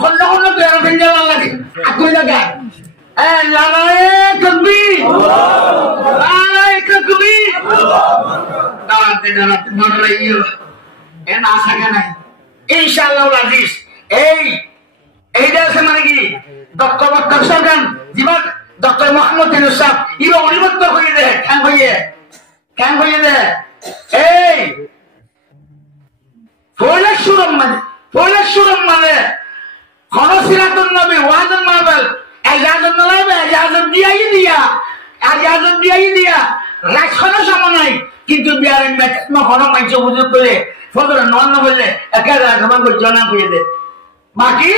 খন্ড খন্ড পেয়ারা ফেলে লাগে আকুই লাগা নারায়ে তাকবীর নারায়ে তাকবীর দাঁড়াতে দাঁড়াতে মনে লাগিও এ না থাকে নাই ইনশাআল্লাহ আজিজ এইটা আছে মানে কি ডক্টর বক্তর সরকার জীবন ডক্টর মোহাম্মদ ইউনূস সাহেব ইবা অনিবদ্ধ হয়ে দে কেন হয়ে দে এই ফয়লাসুরম মানে খনসিরাতুন নবী ওয়াদুন মাবাল এজাজত নলাবে এজাজত দিয়াই দিয়া রাখনো সময় কিন্তু বিয়ারেন বেতন হন মাইছে বুঝু করে ফজর নন বলে একাদা সমান করে জানা কইয়ে দে বাকি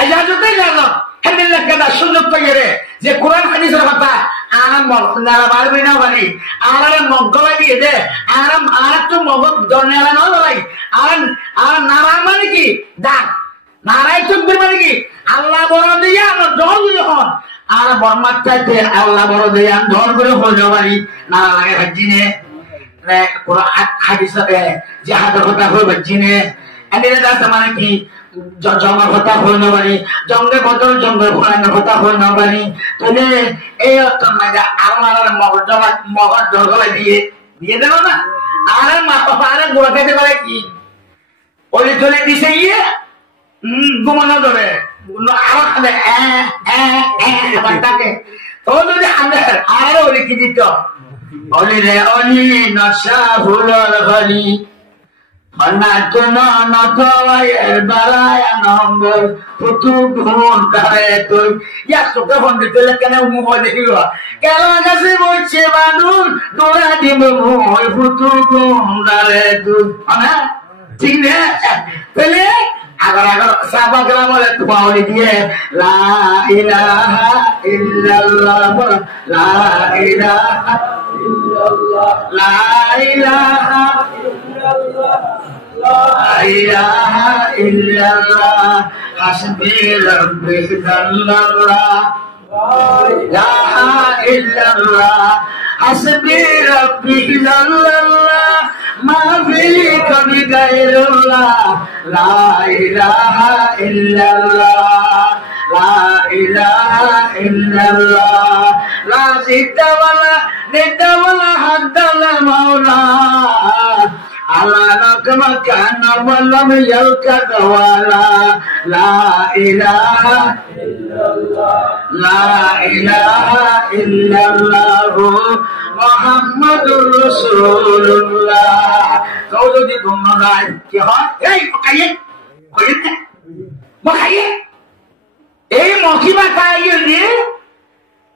এজাজতে জানো হেদিন লেখা সুযোগ পাইরে যে কোরআন হাদিসের কথা আরাম নারা বারবি না বাড়ি আরাম মগলা দিয়ে দে আরাম তো মগজ জনেলা না বলাই আর নারা মানে কি ডাক নারাই চুক্তি মানে কি আল্লাহ বড় দিয়া আমরা জল যখন আর বর্মার চাইতে আল্লাহ বড় দিয়া জল করে হয়ে বাড়ি নারা লাগে ভাজিনে কোরআন হাদিস জিহাদের কথা হয়ে ভাজিনে এনে দাস মানে কি জঙ্গল কথা হয়ে না বাড়ি জঙ্গলে বদল জঙ্গল ঘোরানোর কথা হয়ে না বাড়ি তাহলে এই অর্থ না যে আমার মগজ জঙ্গলে দিয়ে দেবো না আর গোড়া খেতে পারে কি ওই চলে দিছে ইয়ে ঘুমানো ধরে আরো খাবে তাকে তো যদি আমাদের আরো লিখে দিত অলি রে অলি নশা ফুলর গলি নথয়ের বেলায় নম্বর পুতু ঘুমন তারে তুই ইয়া চোখে ফোন দিতে কেন মুখ দেখিব কেন কাছে বলছে মানুষ তোরা দিব মুখ পুতু ঘুম তারে তুই হ্যাঁ ঠিক না তাহলে agar sahabat kelam oleh tuau dia la ilaha illallah la ilaha illallah la ilaha illallah la ilaha illallah hasbi rabbi illallah la ilaha illallah hasbi rabbi illallah ما في كبي غير الله لا إله إلا الله لا إله إلا الله لا زد ولا ند ولا حد المولى على نقم كان ولم يلقى ولا لا إله إلا الله لا إله إلا الله মুহাম্মাদুর রাসূলুল্লাহ কও যদি তোমরা গায় কি হয় এই মখাইয়ে এই মখিবা কাইয়ে রে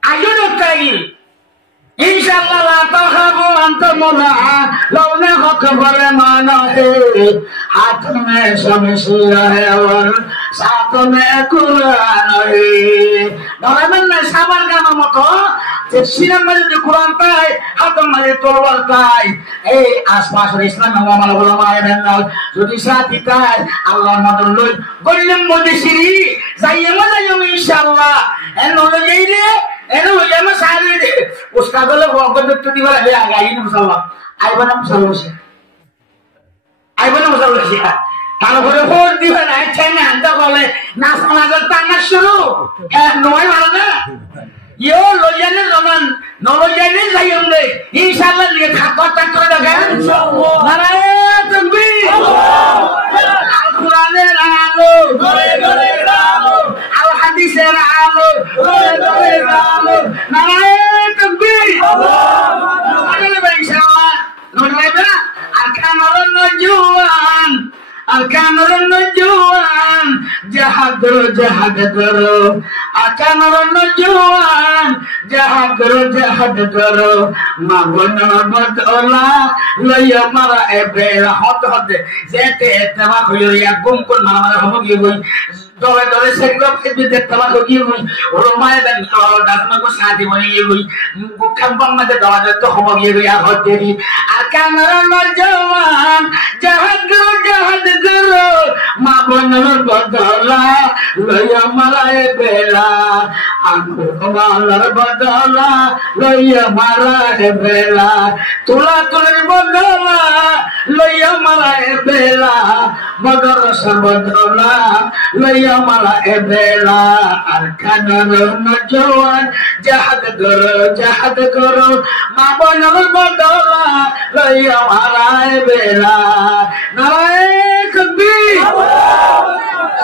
আয়োন কাইয়ে ইনশাআল্লাহ লা তাখাবু আনতুমুলা লাউনা খবরে মানহে হাত মে সমসিয়া হে और साथ में कुरान है নরমান না সাবার গানা মতো যে সিনার মধ্যে যে কোরআন পাই হাতের মধ্যে তলোয়ার পাই এই আশপাশের ইসলাম ওলামা ওলামায়ে বেনাল যদি সাথী পাই আল্লাহর মদদ লই বললাম মধ্যে সিরি যাইয়া যাইম ইনশাআল্লাহ এন হলো যাইলে এন হলো আমার সাথে দে উস্তাদ হলো ভগবত দিবা হে আগাই ইনশাআল্লাহ আইবানা মুসাল্লাহ তারপরে ভোট দিবে না ছেনে আনতে বলে নাচ নাচের টানা শুরু নয় ভালো না ইও লইয়ানে জমান নলইয়ানে যাইম রে ইনশাআল্লাহ নিয়ে থাকো করে দেখেন নারায়ে তাকবীর আল কোরআনের আলো ঘরে ঘরে আলো আল হাদিসের আলো ঘরে ঘরে আলো নারায়ে তাকবীর ইনশাআল্লাহ নড়বে না আরকানুল নজওয়ান জাহাদ করো আরকানুল নজওয়ান জাহাদ করো মাগনা বদলা লইয়া মারা এবে হত হতে যেতে তেমা কইয়া গুম কোন মারা হবো কি কই দলে দলে সেগুলো ফেসবুকে তেমা কই কই রোমায় দেন দাসনা কো সাথী বনি কই খাম্পাম মধ্যে দলা তো হবো কি কই আর হতেরি আরকানুল নজওয়ান জাহাদ করো মাগনা বদলা লইয়া মারা এবে আঙ্গুমালার বদলা লইয়া মারা বেলা তুলা তুলের বদলা লইয়া মারা বেলা বদর বদলা লইয়া মারা বেলা আর খানার নজওয়ান জাহাদ করো মা বোনের বদলা লইয়া মারা বেলা নারায়ে তাকবীর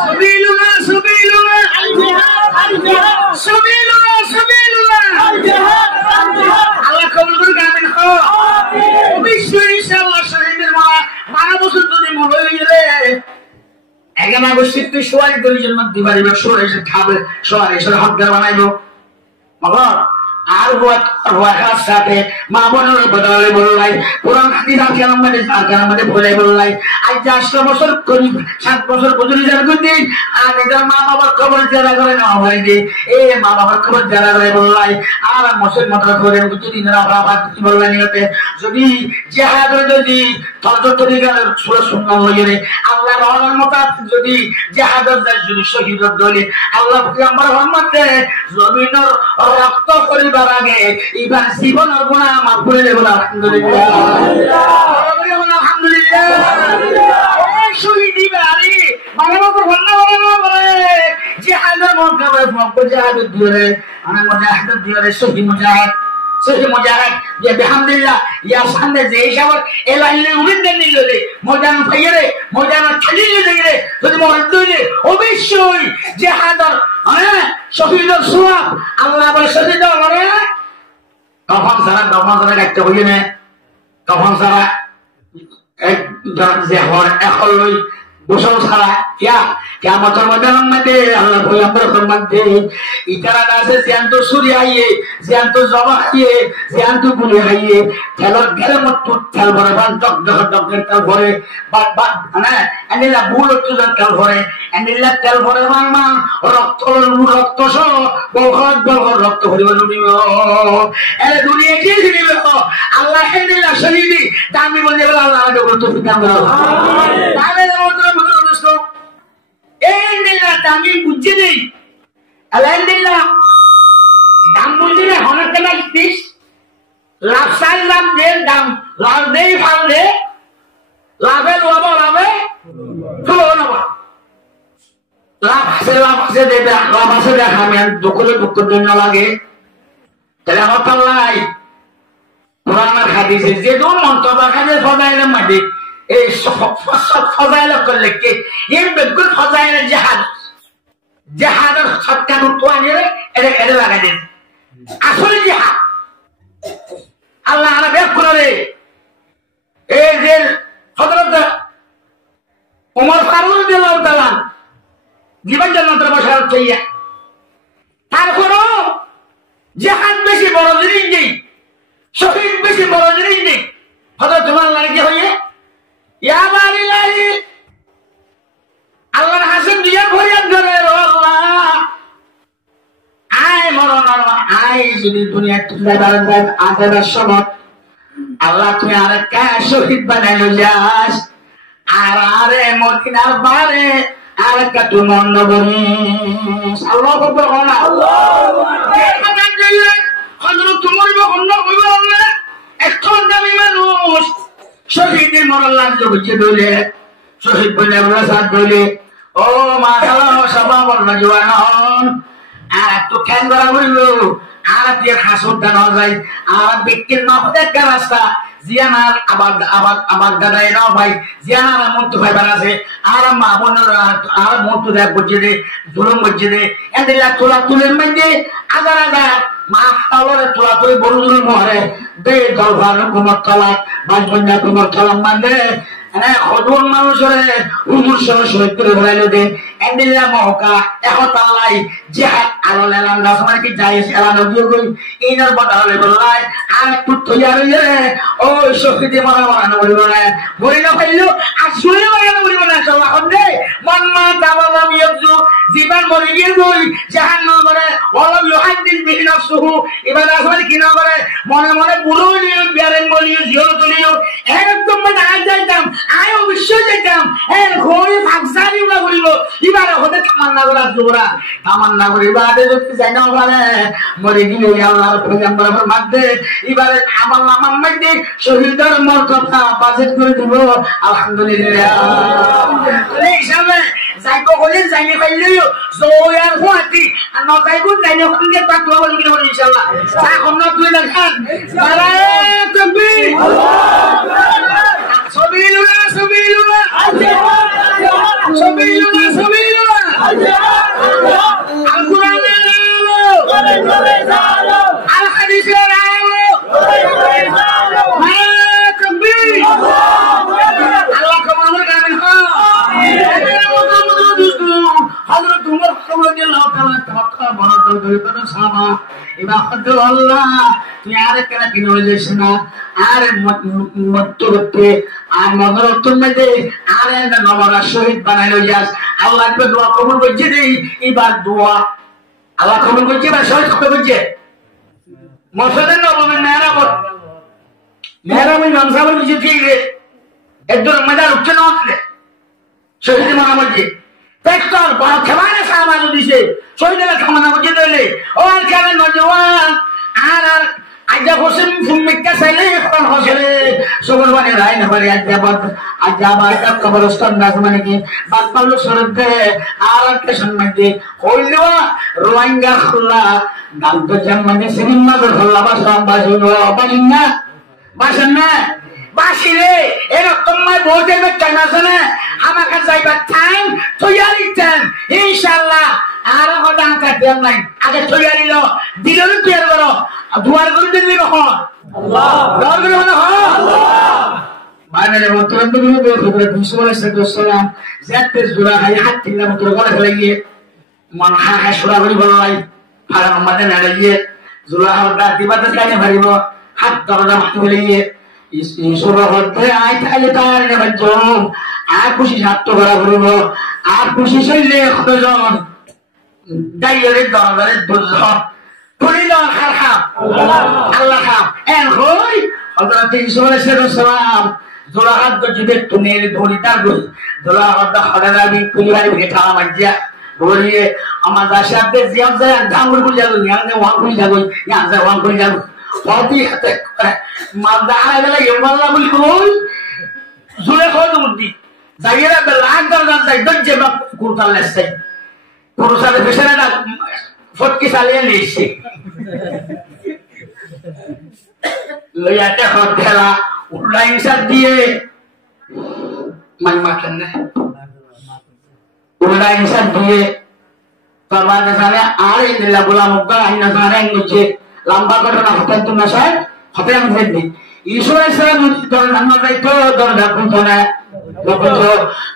সুবিলুল্লাহ সুবিলুল্লাহ আল জিহাদ আল জিহাদ সুবিলুল্লাহ সুবিলুল্লাহ আল জিহাদ আল জিহাদ আল্লাহ কবুল করুক আমিন আমিন অবশ্যই ইনশাআল্লাহ শহীদের মারা বছর যদি মরে গেলে এখানে অবশ্যই তুই সোয়ারি করি জন্য দিবারি বা সোয়ারি এসে খাবে সোয়ারি এসে হকদার বানাইবো বাবা আর ওয়াকার সাথে মা বোনের বদলে বললাই কোরআন হাদিস আলকালামে বলাই বললাই আজ 8 বছর করি 7 বছর বুঝলি যার দিন আর এদের মা বাবার খবর যারা করে না হয়নি এ মা বাবার খবর যারা করে বললাই আর মসজিদ মত করে যদি না বাবা কি বললাই নিতে যদি জিহাদের যদি তরজতরি গেল সূরা সুন্নাহ হইরে আল্লাহর রহমত যদি জিহাদের যদি শহীদ দলে আল্লাহ পয়গম্বর মুহাম্মদ জমিনের রক্ত করে আগে এবার জীবনের গুনাহ মাফ করে দেব আলহামদুলিল্লাহ আলহামদুলিল্লাহ এই শহীদ বাড়ি মানবত বলে জিহাদের মক্কাবে ফক জিহাদের দিরে আনা মুজাহিদ দিরে শহীদ মুজাহিদ যে বিহামদুলিল্লাহ ইয়া সামনে যে ইশাওয়ার এলাইলে উমিদ নিলে মজান ফাইরে মজান খালিলে দিরে যদি মরদ দিলে অবশ্যই জিহাদের শহীদের সওয়াব আল্লাহ বলে শহীদ করে কখন সারা একটা হইয়ে না কখন সারা এক যে হর একলই বসল সারা কিয়ামতের মধ্যে আল্লাহ পয়গম্বর ফরমাতে ইতারা আছে জ্যান্ত সূর্য আইয়ে জ্যান্ত জবা আইয়ে জ্যান্ত গুলি আইয়ে খেলার গেলে মত খেল ভরে বান টক তেল ভরে মানে এনিলা বুল তেল ভরে এনিলা তেল ভরে মান রক্ত সহ বলখত রক্ত ভরিব নিব এ দুনিয়া কি দিবে আল্লাহ এনিলা শহীদি দামি বলে আল্লাহ আমাদের তৌফিক দান করো আমিন তাহলে আমাদের দামি বুঝছে নেই আলহামদুলিল্লাহ দাম বুঝলে অনেক টাকা দিস লাভ সাইল দাম দেন দাম লাভ দেই ভাল দে লাভে লোয়াবো লাভে তুলো নেবা লাভ আছে দেবে লাভ আছে দেখাবে দুঃখলে দুঃখ জন্য লাগে তাহলে আমার পাল্লাই কোরআনের হাদিসে যে দূর মন্তব্য খাবে ফদাইলে মাটি এই ফজাইলা করলে কে এই বেগুন ফজাইলা জাহাদের সৎকার তো আনিয়ে এটা লাগাই দেন আসলে জিহাদ আল্লাহ আনা বের করে এই যে হযরত ওমর ফারুক রাদিয়াল্লাহু তাআলা জীবন জান্নাতের বসার চাইয়া তারপরও জিহাদ বেশি বড় জিনিস নেই শহীদ বেশি বড় জিনিস নেই হযরত ওমর লাগে হইয়ে ইয়া বালিলাহি আল্লাহর হাসিব দিয়া ফরিয়াদ করে আল্লাহ আয় মরণ আয় যদি দুনিয়া তুলাবার দেন আখেরাত সমত আল্লাহ তুমি আরেকটা শহীদ বানাইলো যাস আর আরে মদিনার বারে আরেকটা তোমার নগরী আল্লাহু আকবার আল্লাহু আকবার হযরত তোমার অন্য কইবা না এখন দামি মানুষ শহীদের মরল্লাহ জগতে বলে শহীদ বলে রাসাত বলে ও মা খালা সবা বলনা জওয়ান আর তো কেন করা হইল আর তে হাসুদ দান যায় আর ব্যক্তির মাপতে একটা রাস্তা জিয়ানার আবার দাদাই নাও ভাই জিয়ানার মন তো ভাইবার আছে আর মা বোনের আর মন তো দেখ বুঝে জুলুম বুঝে এদিলা তোলা তুলের মধ্যে আগার মা খাওয়ারে তোলা তুলে বড় জুলুম মরে দে দলভার কুমার তলাক বাজবন্যা কুমার তলাক মানে হদুর মানুষরে হুজুর সহ শহীদ করে ভরাইলো দে এন্ডিলা মহকা একতালাই জিহাদ আলো এলান রাসমান কি যাইস এলান দিও কই ইনার বদলে বললাই আর একটু থইয়া রইলে ও শহীদে মারা মারানো বলিব না বলি না পাইলো আসলে মারানো বলিব না আল্লাহ দে মন মা তাবালাম ইয়াজু জীবন মরে গিয়ে কই জাহান্নামে ওয়ালা ইউহাদ্দিস বিহি নাফসুহু এবার রাসমান কি না করে মনে মনে বুলো নিও বিয়ারেন বলিও জিও তুলিও একদম মানে আজ যাইতাম আয় অবশ্যই যেতাম ঘরে ভাগসারি বলিল এবারে হতে কামান তামান্না করা জোরা তামান্না করে এবারে যদি যাই না ওখানে মরে গেলে আল্লাহর পয়গম্বর মাঝে এবারে আমার নামার মধ্যে শহীদের মর্যাদা বাজেট করে দিব আলহামদুলিল্লাহ এই হিসাবে যাইব বলে যাইনি পাইলেও জয়ার হুয়াতি আর ন যাইব যাইনি ওখানে তাকওয়া বলি কিনা বলি ইনশাআল্লাহ এখন না তুই দেখান নারায়ে তাকবীর সবিলুল্লাহ সবিলুল্লাহ সবিলুল্লাহ সবিলুল্লাহ আল কুরআনের আলো আল হাদিসের আলো নারায়ে তাকবীর আল্লাহ কবুল করবেন হযরত উমর রাদিয়াল্লাহু তাআলা তাওয়াক্কুল বড় করে সাহাবা ইবাদতুল আল্লাহ তুই আর কেন কিনে হইছিস না আর মতরতে আর মগরতুল মধ্যে আর নবরা শহীদ বানাইলো যাস আল্লাহ কে দোয়া কবুল করছে রে এবার দোয়া আল্লাহ কবুল করছে বা শহীদ কবুল করছে মসজিদের নববীর মেহরাবি মানসাবের কিছু ঠিক রে একদম মজার উঠছে না উঠলে শহীদ মানামজি পেক্টর বড় খেমানে সাহায্য দিছে শহীদের খামানা বুঝে দিলে ও আর কেন নজওয়ান আর আজা হোসেন ফুমিকা সাইলে কোন হোসেলে সবর মানে রাই না পারে আজাবাদ কবরস্থান নাজ মানে কি বাদ পাল্লো সরতে আর কে সম্মানতে হইলো রোহিঙ্গা খুলা গাল তো জামানে সিনেমা খুলা বাসনা বাসনা বাসিরে এরকম মাই বলতে টাইম আছে না আমাকে যাইবার টাইম তৈরি টাইম ইনশাআল্লাহ আর কথা কাটবে নাই আগে তৈরি লো দিলেন তৈরি করো দুয়ার করে দিন দিব আল্লাহ দুয়ার করে মানে আল্লাহ মানে মতলব দিয়ে বলতে বিশ্বসাল্লাম যাতে জুরা হাই হাত তিন মতলব করে ফেলিয়ে মন হা সুরা করি বলাই ফারা আমাদের না লাগিয়ে জুরা হওয়াটা দিবাতে কানে ভারিব হাত দরজা মাটি ফেলিয়ে ইসুরা হতে আই তাইলে তার নেবে জম আর খুশি সাত্য করা বলব আর খুশি শৈলে খজন দাইরে দরবারে দুজন পড়িল খারখা আল্লাহ খাম এন হই হযরত ইসুরা সালাম জোলা হাত দিবে তুনের ধরি তার জোলা হাত হড়াবি কুলিবারি ভেটা মাজিয়া ধরিয়ে আমার দাসাতে জিয়া যায় ধাঙ্গুল কুল যাবো ইয়ানে ওয়ান কুল যাবো ইয়া যায় ওয়ান কুল যাবো পাতি হাতে মালদা আলাদা ইমাল্লা বলি কই জুলে কই দুদি যাইরা বেলাগ দরজা যাই দজ্জে বা কুরতাল লেছে পুরুষারে পেছনে না ফটকি চালিয়ে নিয়েছে লইয়াতে হটেলা উল্লাই সার দিয়ে মাই মাখেন না উল্লাই সার দিয়ে তরবার দেখালে আর এই নীলা গোলাম মুক্তা আইনা সারে নিচে লম্বা ঘটনা হতেন তো না স্যার হতে আমি ফেলবি ঈশ্বরের সাথে দল রান্না যাইতো দল রাখুন তো না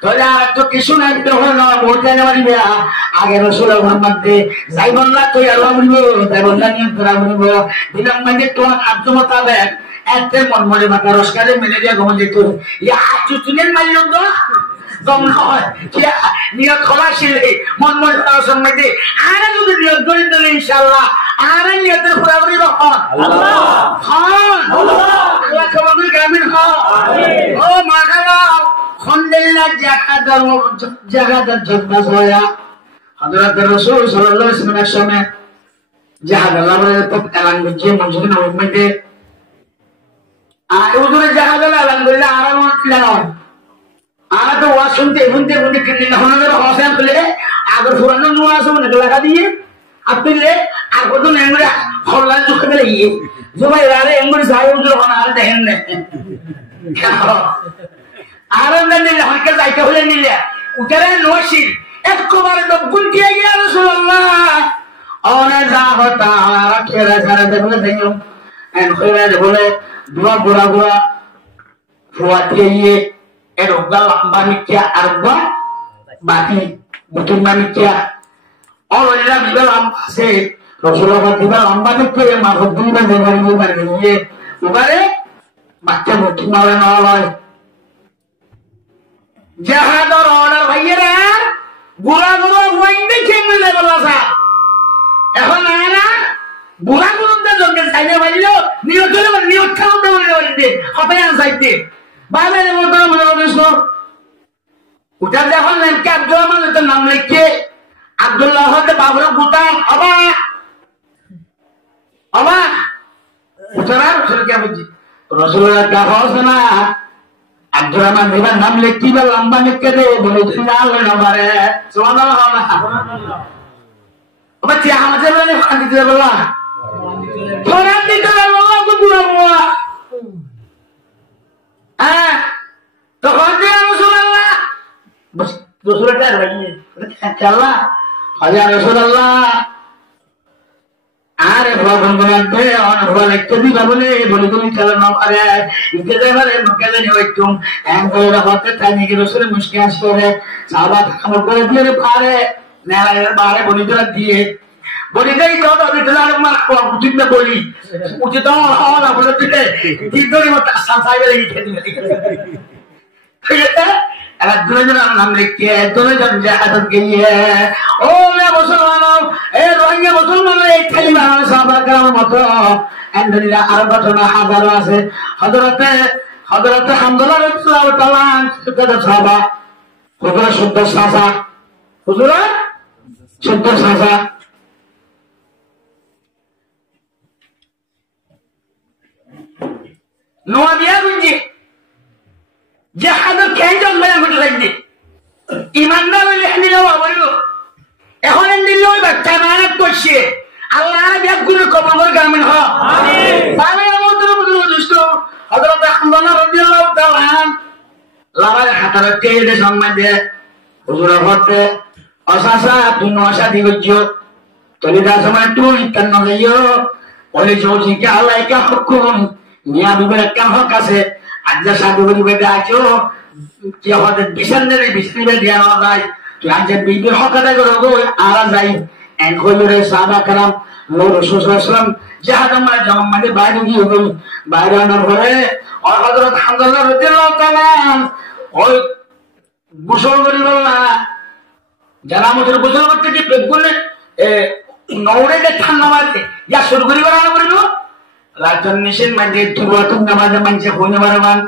তাহলে আর তো কিছু নাই হলো মোটা নেওয়ারি আগে রসুল মোহাম্মদ দে যাই বললা তুই আল্লাহ বলব তাই বললা নিয়ে তোরা বলব দিলাম মানে তোমার আর্য মোতাবেক এতে মন মনে মাথা রসকারে ম্যালেরিয়া ঘুম যেত ইয়া চুচুনের মারল তো দম নয় নিয়ত খোলা ছিলে মন মনে সম্মাইতে আর যদি নিয়ত করে দিলে ইনশাআল্লাহ আর নিয়তের পুরাপুরি রকম আল্লাহ আল্লাহ কবুল গ্রামীণ ও মাখালা খন্ডেল্লা জাগাদার জন্মাস হয়া হযরত রাসূল সাল্লাল্লাহু আলাইহি ওয়াসাল্লামের সময় জাহাদালার পথ এলান করছে মসজিদে নববীতে আর ওদের জাহাদালা এলান করলে আরাম লাগাও আর তো ওয়াজ শুনতে শুনতে শুনতে কিনে হনাদের হোসেন বলে আগের পুরানো নোয়া আছে মনে লাগা দিয়ে আপনি আর কত নেমরে হল্লান চোখে দিলে ইয়ে জমাই আরে এমনি যাই ওদের হনা আর দেখেন না আর নিলে হনকে যাইতে হলে নিলে উঠারে নসির একবারে তো গুনতে গিয়া রাসূলুল্লাহ অনে যা হতা রাখেরা যারা দেখলে দেখো এন কইরা বলে দুয়া বুড়া বুড়া ফুয়াতে ইয়ে এর উগা লম্বা মিকিয়া আর উগা বাকি বুতুন মিকিয়া অলরেডি বিবা লম্বা আছে রাসূলুল্লাহ বিবা লম্বা মিকিয়া মা দুইবার দেবারি দুইবার নিয়ে উবারে বাচ্চা বুতুন মারে না লয় জাহাদর অর্ডার ভাইয়েরা বুড়া বুড়ো ওয়াইন্ডে কেমনে লেভেল আছে এখন না বুড়া বুড়োদের জন্য চাইলে ভাইলো নিয়ত হলে নিয়ত খাওয়াতে বলে হবে আর চাইতে বাইরে বলতে মনে হবে ওটা যখন ল্যাম্পকে আব্দুল রহমান নাম লিখে বাবুরে গুতাম অবা অবা উঠারা রসুলকে বুঝি রসুলের দেখা হচ্ছে না আব্দুর রহমান এবার নাম লিখতে বা লম্বা লিখতে দে বলে তুমি আল্লাহ নাম্বারে সুবহানাল্লাহ ওবা তিয়া আমাদের বলে ফান দিতে বলা ফরান দিতে বলা কুতুরা বলা হ্যাঁ তখন যে রাসূলুল্লাহ বস রসুলটা আর ভাই আল্লাহ হাজার রাসূলুল্লাহ আরে ভগবান বলতে অন ভগবান একটু দিবা বলে বলে তুমি চলো না পারে ইতে দেবারে মুকেলে নিও একটু এম করে হতে তাই নাকি রসুল মুশকি আসরে সাহাবা খাবার করে দিয়ে পারে নেলার বারে বলি তোরা দিয়ে বলি দেই যত ভিতরে আর মার উচিত না বলি উচিত হওয়া না বলে দিলে কি করে মত আসান সাইবে লাগি খেতে ঠিক আছে এলা দুজন নাম লিখে দুজন জাহাদত গিয়ে ও মে মুসলমান এ রোহিঙ্গা মুসলমান এই কালিমা সাহাবা کرام মতো আলহামদুলিল্লাহ আর ঘটনা হাজার আছে হযরতে হামদুল্লাহ রাদিয়াল্লাহু তাআলা সুকাদ সাহাবা হুজুর শুদ্ধ সাসা নোয়া দিয়া বুঝি জাহাদ কেন মেলা ঘটে লাগছে ইমানদার হইলে এনে যাওয়া বলল এখন দিল ওই বাচ্চা মারাত করছে আল্লাহ ব্যাগগুলো কবল গ্রামীণ হ আমিন মন্ত্র মন্ত্র দুষ্ট হযরত হামদুল্লাহ রাদিয়াল্লাহু তাআলা লাভার হাতারে তেলে সম্মান দে হুজুর হতে অসাসা তুমি আশা দিবজ্জ তলি দা সময় তুই কেন লইও বলে জোজি কে আল্লাহ কে হুকুম মিয়া বিবের কে হক আছে আজ সাধু বলিবে আছো কি হতে বিশালের বিশনিবে দিয়া যায় তুই আজ বিবির হক আদায় করো আর যাই এন কইরে সাহাবা کرام নূর রাসূল সাল্লাল্লাহু আলাইহি ওয়াসাল্লাম জাহাদ আমরা জমাতে বাইরে গিয়ে গই বাইরে আনার পরে আর হযরত হামদুল্লাহ রাদিয়াল্লাহু তাআলা ওই গোসল করিল না যারা আমাদের গোসল করতে যে পেগুনে নওরে যে ঠান্ডা মারতে ইয়া শুরু করি বানানো করিল রাজন নিশেন মাঝে দুবাতুন নামাজে মানছে হইনে বারবান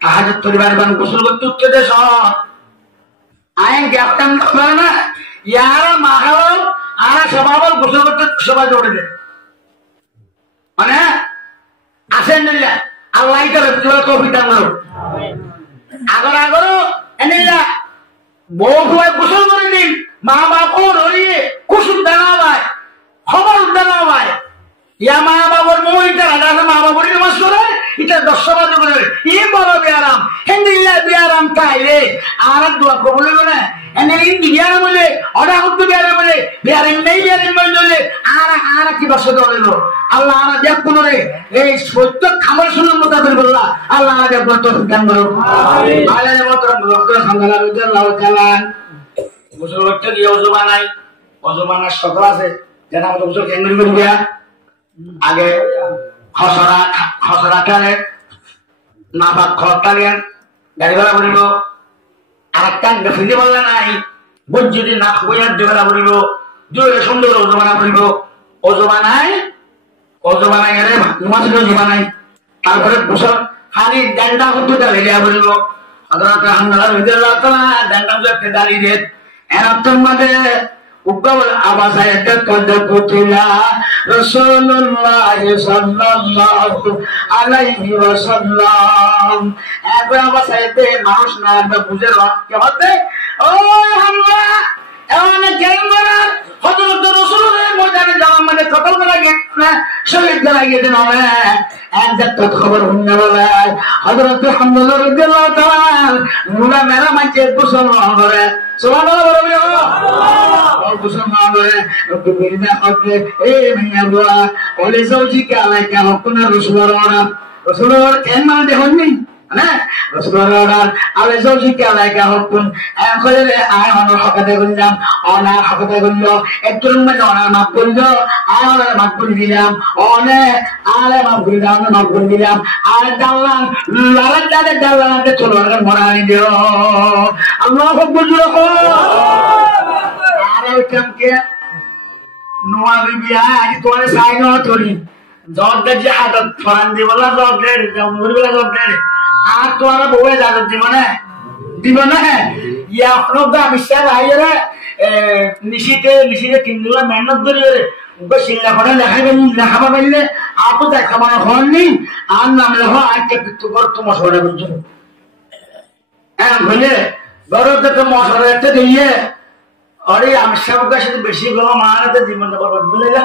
তাহাজ্জুদ পরিবারবান গোসল করতে উঠতে দেশ আইন ক্যাপ্টেন করে না ইয়ারা মাহাল আর সবাবল গোসল করতে সবাই দৌড়ে দেয় মানে আসেন নিল্লা আল্লাহ করে কবিতা করো আগর এনেলা বউ হয় গোসল করে দিন মা বাপও ধরিয়ে কুসুম দেওয়া হয় খবর দেওয়া হয় ইয়া মা বাবার মুখ এটা রাজা মা বাবার নামাজ করে এটা 10 বাজে করে ই বড় বিয়ারাম হেন্দিল্লা বিয়ারাম তাইলে আর দোয়া কবুল হবে না এনে ইন্দি বিয়ারাম বলে ওটা হতো বিয়ারাম বলে বিয়ারাম নেই বিয়ারাম বলে আর কি বসে ধরলো আল্লাহ আর দেখ কোন রে এই সত্য খাবার শুনে মোতাবেক বললা আল্লাহ আর দেখ তো জ্ঞান করো আমিন আলাইহি মাতরম লোকরা সামনে রাদিয়াল্লাহু তাআলা গোসল করতে গিয়ে ওযু বানার সকল আছে যেন আমাদের গোসল কেন্দ্র করে দিয়া আগে খসরা কালে নাফাক খরতালেন গাড়ি ভাড়া করিল আর একটা ফিরে বললে নাই বুঝ যদি না বইয়ার দেবেলা করিল জোরে সুন্দর ওজু বানা করিল ওজু বানাই গেলে নুমাছিল ওজু বানাই তারপরে গোসল খালি ডান্ডা হতো রেলিয়া করিল হযরত হামদুল্লাহ রাদিয়াল্লাহু তাআলা ডান্ডা একটা দাঁড়িয়ে দেন এর মধ্যে উকবল আবাসায়তে তদকুতিলা রাসূলুল্লাহ সাল্লাল্লাহু আলাইহি ওয়াসাল্লাম একবার আবাসায়তে মানুষ না বুঝে কি হতে ওই হামলা এমন জানমারা হযরত রাসূলের ময়দানে যাওয়া মানে কতল করা গেছে শহীদ করা গেছে না একদম খবর হইনা বলে হযরত হামদুল্লাহ রাদিয়াল্লাহু তাআলা মুলা মেরা মাঝে গোসল করে সুবহানাল্লাহ বলবে গোসল করে তো বিনা হতে এই মিয়া বুয়া ওলে সৌজি কে আলাইকা হুকুনা রাসূলুল্লাহ কেন মানে দেখনি না রাসূলুল্লাহ আলে সৌজি কে আলাইকা হুকুন এখন আয় অনর হকতে গিলাম অনার হকতে গিল একটু মানে অনার মাফ করিল আর মাফ করে দিলাম অনে আলে মাফ করে দিলাম আর দাল্লান লালাতে দাল্লাতে চলো আর মরানি দিও আল্লাহু আকবার আরে কামকে নোয়া বিবিয়া আজ তোরে সাইন তোরি জর্দা জাহাদত ফরান দিবলা জর্দের জমুরগুলা জর্দের আর তোরা বউয়ে জাদত দিব না ইয়া আপনার আমি স্যার আইরে নিশিতে কিনগুলা মেহনত করি রে শিল্লা করে লেখাবা পাইলে আপু দেখাবার হন নেই আর নাম লেখ আজকে পিতৃ কর তো মশলা বুঝছো হ্যাঁ বুঝলে বড় তো মশলা একটা দিয়ে अरे आमच्या साथे बेशी गो महाराज जीवन बोलेला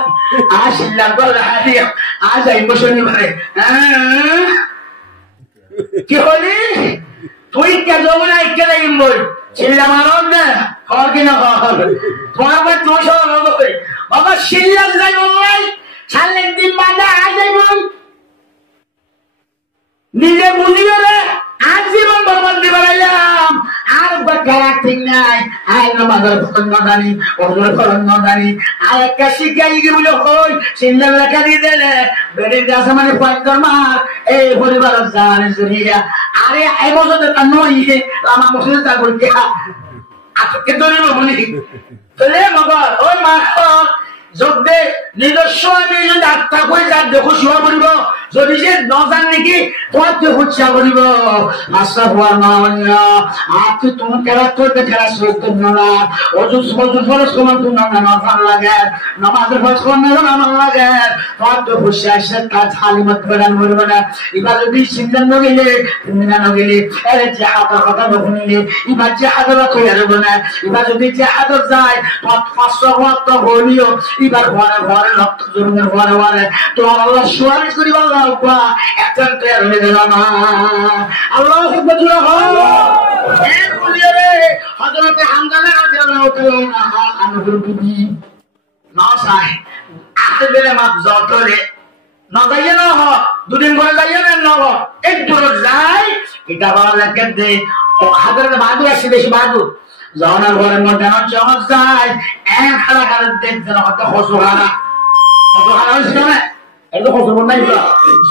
आज शिल्लाकर राहली आज इमोशनी भरे কি হলি তুই কে যাবো না কে লাগিম বল শিল্লা মারন না আর কি না কর তোমার বাবা তুই সব লোক করে বাবা শিল্লা যাই বলাই ছালে দিন বাদা আজ যাই বল নিজে বুঝিও রে আজ জীবন বরবাদ দি বানাইলাম আর বাকারা ঠিক নাই আই নামাজের ফরজ জানি ওজোর ফরজ জানি আর একটা শিখাই কি বলে কই সিল্লা লেখা দিয়ে দিলে বেড়ির গাছ মানে পয়দার মার এই পরিবার জানে জরিয়া আরে এই বছর নই আমা মুসলিম তা করতে আজকে ধরে বলি চলে মগর ওই মা যদি নিজস্ব আমি যদি আত্মা করে যার দেখো শোয়া করিব যদি সে নজান নাকি তোমার তো হচ্ছা করিব আশা হওয়ার না আর তুই তোমার খেলা তোর খেলা সত্য না অজুর ফরজ তোমার তো না নজান লাগে নামাজের ফরজ তোমার না আমার লাগে তোমার তো বসে আসে কাজ হালিমত বেড়ান মরবে না এবার যদি সিদ্ধান্ত গেলে তুমি না গেলে আরে যে হাতের কথা বলিলে এবার যে হাতের কই আর না এবার যদি যে হাতের যায় তোমার 500 ওয়াক্ত হলিও এবার ঘরে ঘরে রক্ত জরুনের ঘরে ঘরে তো আল্লাহ সুয়ারিশ করি আল্লাহ একটা তৈরি হয়ে গেল না আল্লাহ বজুরা এক বলিয়ে রে হযরত হামজা রাদিয়াল্লাহু তাআলা আনহুর বিবি না সাই আসলে মাপ জতরে না যাইয়ে না দুদিন পরে যাইয়ে না একটু যাই এটা বলা লাগে দে ও হযরত বাহাদুর আসে বেশি বাহাদুর জানার ঘরের মধ্যে চমক যায় এক খাড়া খাড়া দেখছেন হয়তো হসুহারা হয়েছিল না এটা হসুর নাই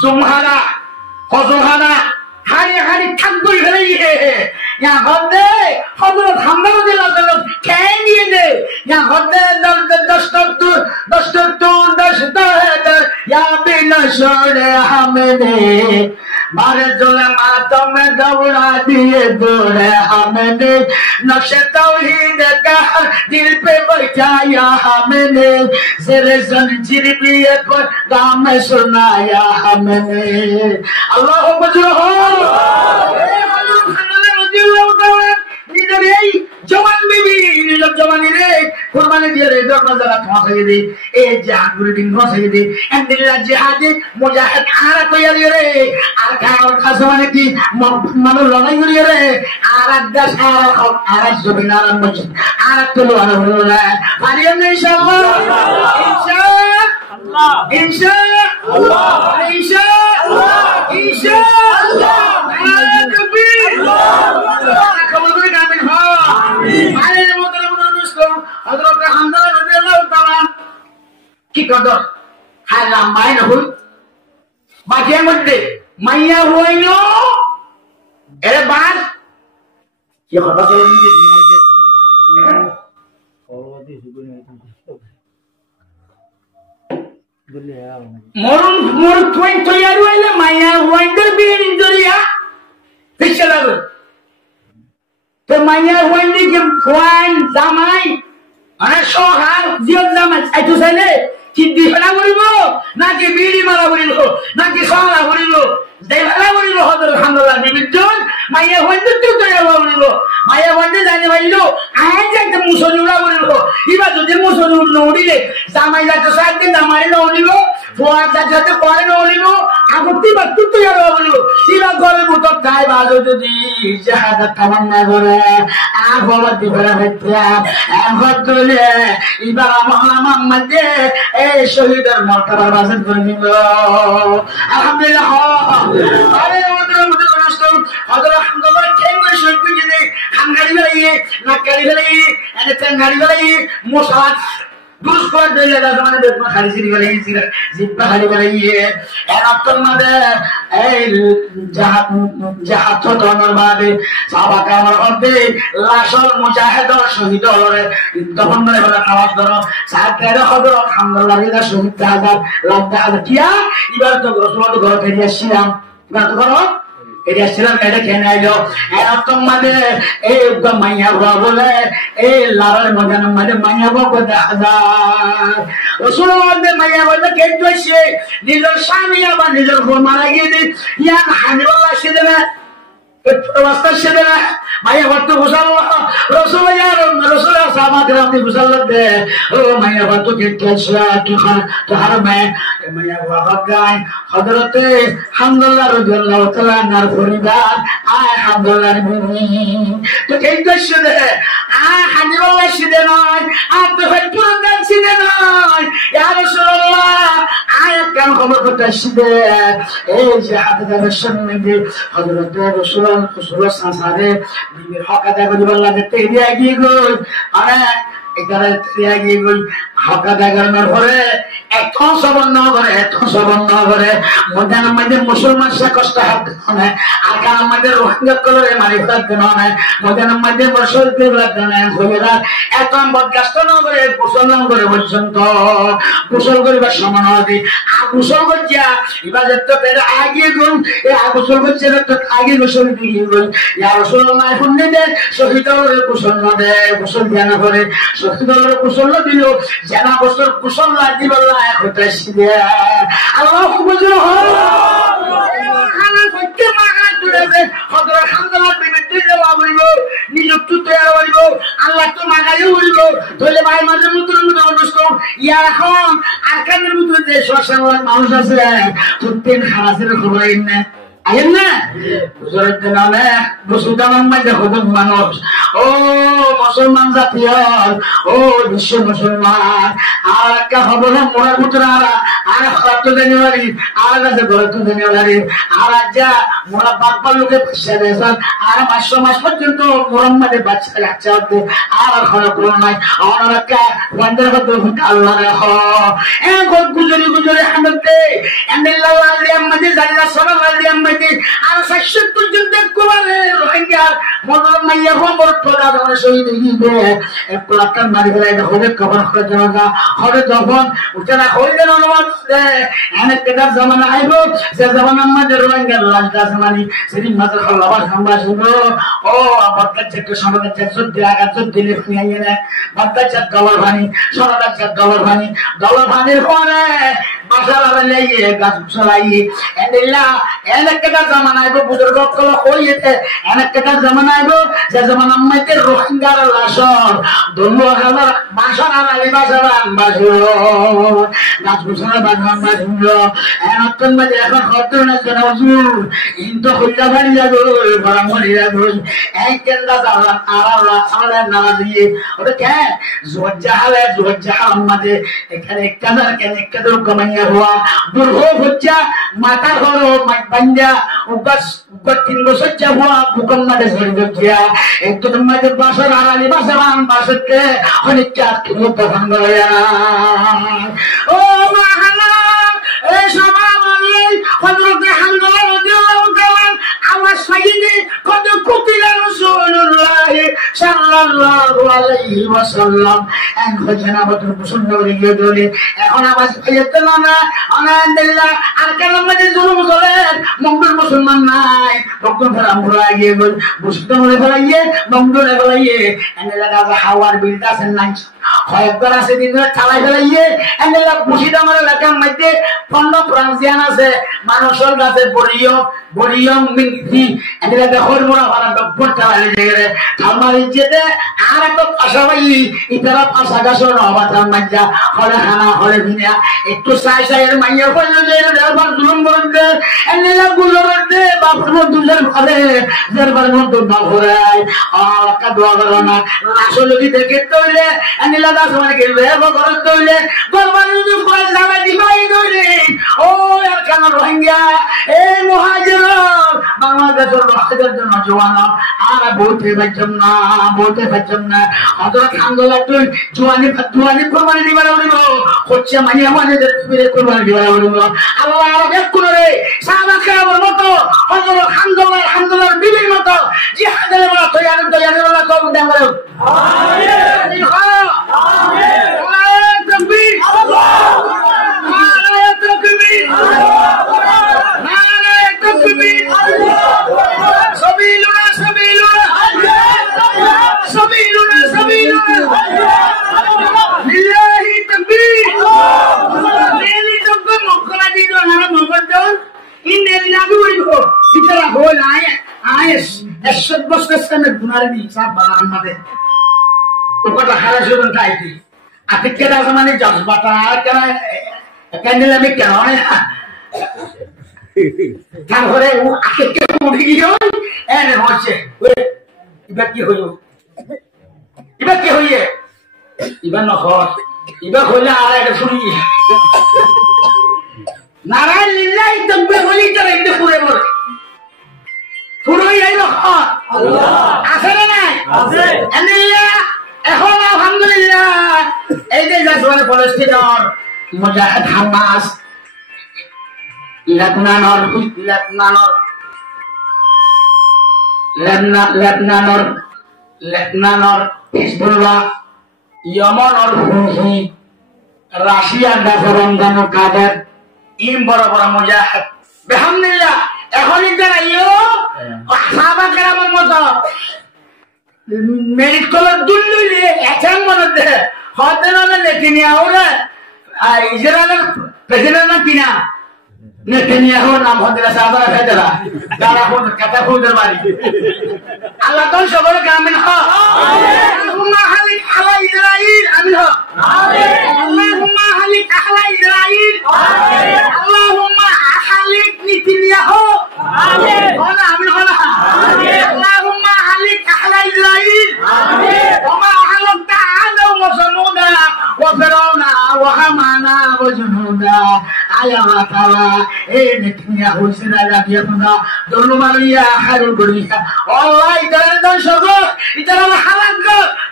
সুমহারা হসুহারা হারি হারি থাকবই ফেলে यहाँ होते हजरत हमने दिल अल्लाह कह दिए दे यहाँ होते दस या बिना छोड़े हमने मारे जोले मातम में दौड़ा दिए दौड़े हमने नक्शे तौहीद का दिल पे बैठाया हमने सिरे जंजीर भी पर गाम सुनाया हमने अल्लाह बजरो নিজের এই জওয়ান বিবি নিজের জওয়ানি রে কুরবানি দিয়ে রে দরজা জায়গা ফাঁসাই দে এই জাহাঙ্গুরি দিন ফাঁসাই দে আলহামদুলিল্লাহ জিহাদে মুজাহিদ আরা তৈরি রে আর কার কাছে মানে কি মানুষ লড়াই করি রে আর দেশ আর জমিন আর মসজিদ আর তুলো আর হলো পারি আমরা ইনশাআল্লাহ ইনশাআল্লাহ ইনশাআল্লাহ ইনশাআল্লাহ ইনশাআল্লাহ কি কদর হারাম মাইন হই মাঝে মধ্যে মাইয়া হইল এর বাদ কি কথা মরুন মোর তুই তৈয়ার হইলে মাইয়া হইন্দের বিয়ে জড়িয়া ফিসে লাগবে তো মাইয়া হইন্দি কি ফোয়ান জামাই মানে সোহার জিয়ত জামাই চাইতো চাইলে কি দিফেলা করিব নাকি বিড়ি মারা করিব নাকি সোহারা করিব দেফেলা করিব হজর আলহামদুলিল্লাহ বিবিজন মাইয়া হইন্দি তো তৈয়ার করিব মাইয়া হইন্দি জানি পাইল আয় যে একটা মুসলি উড়া করিব এবার যদি মুসলি উড়িলে জামাই যাতে সাথে জামাই উড়িব ফোয়ার যাতে পরে উড়িব আগতি বাত্তু তৈয়ার করিব এবার ঘরের ভিতর তাই বাজো যদি জাহাজের তামান্না করে আর বাবা দিফেলা হইতে এখন তুলে এবার আমার মধ্যে এই শহীদের মর্তবার বাজেট করে নিব আলহামদুলিল্লাহ আরে ওদের মধ্যে নষ্ট হযরত আব্দুল্লাহ কেন শহীদ করে হাঙ্গারি বেলাইয়ে নাকারি বেলাইয়ে এনে তেঙ্গারি বেলাইয়ে মোসাদ দুরুস করে দিলে জামানে বেতন খালি সিরি বেলাইয়ে জিব্বা খালি বেলাইয়ে এর আত্মর মধ্যে এই জাহাজ চটনের বাদে সাহাবা আমার মধ্যে লাশল মুজাহিদ শহীদ হলরে তখন মানে বলে খাওয়ার ধরো সাথে হযরত আলহামদুলিল্লাহ রিদা শহীদ হাজার লাখ হাজার কিয়া এবার তো রাসূলুল্লাহ ঘর থেকে আসছিলাম এবার তো করো এটা ছিলাম এটা কেন আইলো তোমাদের এই মাইয়া বাবা বলে এই লাল মজান মাঝে মাইয়া বাবা দেখা রসুলের মাইয়া বাবা কেটে এসে নিজের স্বামী আবার নিজের ঘর মারা গিয়ে ইয়ান হানিবাল্লাহ সেদে না রাস্তা সেদে না মাইয়া বাবা তো ঘোষাল রসুল রসুল সাহাবাকে আপনি ঘোষাল দে ও মাইয়া বাবা তো কেটে এসে তোহার মাইয়া বাবা গায় হযরতে হামদুল্লাহ রাদিয়াল্লাহু তাআলা নার পরিবার আয় হামদুল্লাহর বিবি তো কেটে এসে দে হানিবাল্লাহ সেদে নয় আর তো পুরো সেদে নয় ইয়া রাসূলুল্লাহ আয় কেন খবর করতে সেদে এই যে হাদিসের সামনে হযরতে রাসূল সাসারে বিবির হক আদায় করিবার লাগে তেরিয়া গিয়ে গই আরে এখানে তেরিয়া গিয়ে গই হক আদায় করার পরে এত সবন্ন করে মধ্যে মুসলমান সে কষ্ট হাত না আর কার আমাদের রোহিঙ্গা কলরে মারি ফেলার জন্য না মধ্যে বছর হইরা এত বদগাস্ত না করে গোসল করে পর্যন্ত গোসল করিবার সমান হবে আর গোসল করিয়া ইবাদত তো পেরে আগে গুণ এই গোসল করছে তো আগে গোসল দিয়ে গুণ ইয়া রাসূলুল্লাহ শুনে দে শহীদের গোসল না দে গোসল দিয়া না করে শহীদের গোসল দিল জানা বছর গোসল না দিবলা হতে সিদে আল্লাহ বুঝলো হানা ফতে মাগা তুলেবে হযরত হামদুল্লাহ বিবিতে দেওয়া বলিব নিযুক্ত তৈরি করিব আল্লাহ তো মাগাই বলিব তাহলে ভাই মাঝে মধ্যে অনুষ্ঠ ইয়া এখন আকামের মধ্যে যে শ্মশান মানুষ আছে প্রত্যেক হারাসের খবর না আইন না হুজুরের নামে মুসলমান মাঝে হুজুর মানুষ ও মুসলমান জাতীয় ও বিশ্ব মুসলমান আর একটা খবর মোড়ার ভিতরে আর খারাপ জানুয়ারি আর কাছে গড়ে জানুয়ারি আর যা মোড়া বাপ্পার লোকে পয়সা দিয়েছেন আর 500 মাস পর্যন্ত মোহাম্মদে বাচ্চা হতে আর খারাপ কোনো নাই আর একটা বন্ধের মধ্যে আল্লাহ রাখো এখন গুজরি হামদে আল্লাহ আমাদের জাল্লা সালাম আর 60 পর্যন্ত কোবারে রোহিঙ্গা মদর মাইয়া খবর তোরা ধরে শহীদ হইবে এক লাখ মারি ফেলাই হলে কবর করে জানা হবে যখন উঠানা হইলে অনুমান এনে কেদার জামানা আইবো সে জামানা আমাদের রোহিঙ্গা রাজদা জামানি সেদিন মাত্র আবার সম্ভাষণ ও বাচ্চা চেকে সমাজের চেক দিয়ে আঘাত দিলে নিয়ে না বাচ্চা চেক ডলার ভানির পরে বাসার লাগিয়ে গাছ চলাই এনিলা এনে কেদার জামানা আইবো বুজুর্গ কল হইতে এনে কেদার জামানা আইবো যে জামানা আমাদের রোহিঙ্গার লাশর দলু হালার বাসার আলি বাসাবান বাসো গাছ বুছার বাগান বাসিলো এখন মাঝে এখন হতো না কেন হুজুর ইনতো হইলা বাড়ি যাবো বড় মরি যাবো এই কেন্দা জালা আলা নারা দিয়ে ওটা কেন জোজ্জাহালে আমাদের এখানে একটা কমাইয়া হওয়া দুর্ভোগ হচ্ছে মাথা হলো বাঞ্জা উগাস 3 বছর হওয়া ভূকম্প মাঠে ঝরে যাচ্ছে একদম মাঝে বাসার আড়ালি বাসাবান বাসতে অনেকটা তখন ও মাহানাম এই সবাই হযরত হামদুল্লাহ রাদিয়াল্লাহু তাআলা আমার সাইয়্যিদে কত কুতিলা রাসূলুল্লাহ সাল্লাল্লাহু আলাইহি ওয়াসাল্লাম এক জানাবত পছন্দ করে গিয়ে বলে এখন আবার সাইয়্যিদ না আলহামদুলিল্লাহ আর কেন মধ্যে জুলুম চলে মঙ্গল মুসলমান নাই ভক্ত ফেরাম ভরা গিয়ে বল বুঝত মনে ফেলাইয়ে মঙ্গল ফেলাইয়ে এনে লাগা হাওয়ার বিলটা আছেন নাই কয়েকবার আছে দিন চালাই ফেলাইয়ে এনে লাগ বুঝিত আমার এলাকার মধ্যে 15 ফ্রান্সিয়ান আছে মানুষের কাছে বড়িয়ম মিংতি এনে লাগা হরমোনা ভাড়া ডব্বর চালাই গেলে আমার যেতে আর একটা পাশা ভাই ইতারা পাশা গাছর নবাতার মাইজা হলে খানা হলে ভিনা একটু সাইয়ের মাইয়া হইলো যে এবার জুলুম করতে এনে লাগ গুলোর দে বাপর দুজন ঘরে যারবার মত বাপরাই আর কা দোয়া করো না আসলে যদি দেখে তইলে এনে লাগা সময় গেলে ঘরে তইলে গরবার যদি করে যাবে দিবাই দইলে ও আর কেন রোহিঙ্গা এই মুহাজির বাংলাদেশের রোহিঙ্গাদের জন্য জওয়ানা আর বলতে পারছম না হযরত হামদুল্লাহ তুই জওয়ানি কুরবানি দিবার বলিব হচ্ছে মাইয়া মানেদের ফিরে কুরবানি দিবার বলিব আল্লাহ এক করে সাহাবা কেরামের মতো হযরত হামদুল্লাহর বিবির মতো জিহাদের বলা তৈয়ার বলা কবুল দান করো আমিন আমিন আল্লাহু তাকবীর আল্লাহু তাকবীর আল্লাহু তাকবীর মারি সব বানান মাদে ওটা খালা শুরু খাইছি আতিকে দাস মানে জজবাটা কেন কেন আমি কেন তারপরে ও আতিকে উঠে গিয়ে এনে হচ্ছে এবার কি হইল এবার কি হইয়ে এবার নহর এবার হইলে আর এটা শুনি নারায়ণ লিল্লাহি তকবীর বলি তো এতে পুরে বলে পুরোই এই নহর আছে না নাই আছে এখন আলহামদুলিল্লাহ এই যে জাসওয়ানে ফলস্তিনের মুজাহিদ হামাস লেবনানর হিজবুল্লাহ ইয়েমেনর হুথি রাশিয়ার দাফরঙ্গান কাদের ইম বড় বড় মুজাহিদ বিহামদুলিল্লাহ এখন যারা সাহাবা কেরামের মতো মেরিট কলার দুল্লুলে একান মনে দেয় হতে না নেতানিয়াহু ইসরায়েলের প্রেসিডেন্ট না কিনা নেতানিয়াহু নাম হতে সাহাবারা ফেদরা যারা কোন কথা খুদের বাড়ি আল্লাহ কোন সবার কামিন হ আল্লাহুম্মা হালিক আলা ইসরাইল আমিন হ আল্লাহুম্মা হালিক আলা ইসরাইল আল্লাহুম্মা হালিক নেতানিয়াহু আমিন ওনা আমিন ওনা আল্লাহুম্মা হালিক আলা ইসরাইল ওমা হালাকতা আদা ওয়া সামুদা ওয়া ফিরাউনা ওয়া হামানা ওয়া জুনুদা আয়া তাআলা এই নেতানিয়াহু ইসরায়েল দিয়ানা দরুমারিয়া হারুল গরিয়া আল্লাহ ইতার দর্শক ইতার হালাক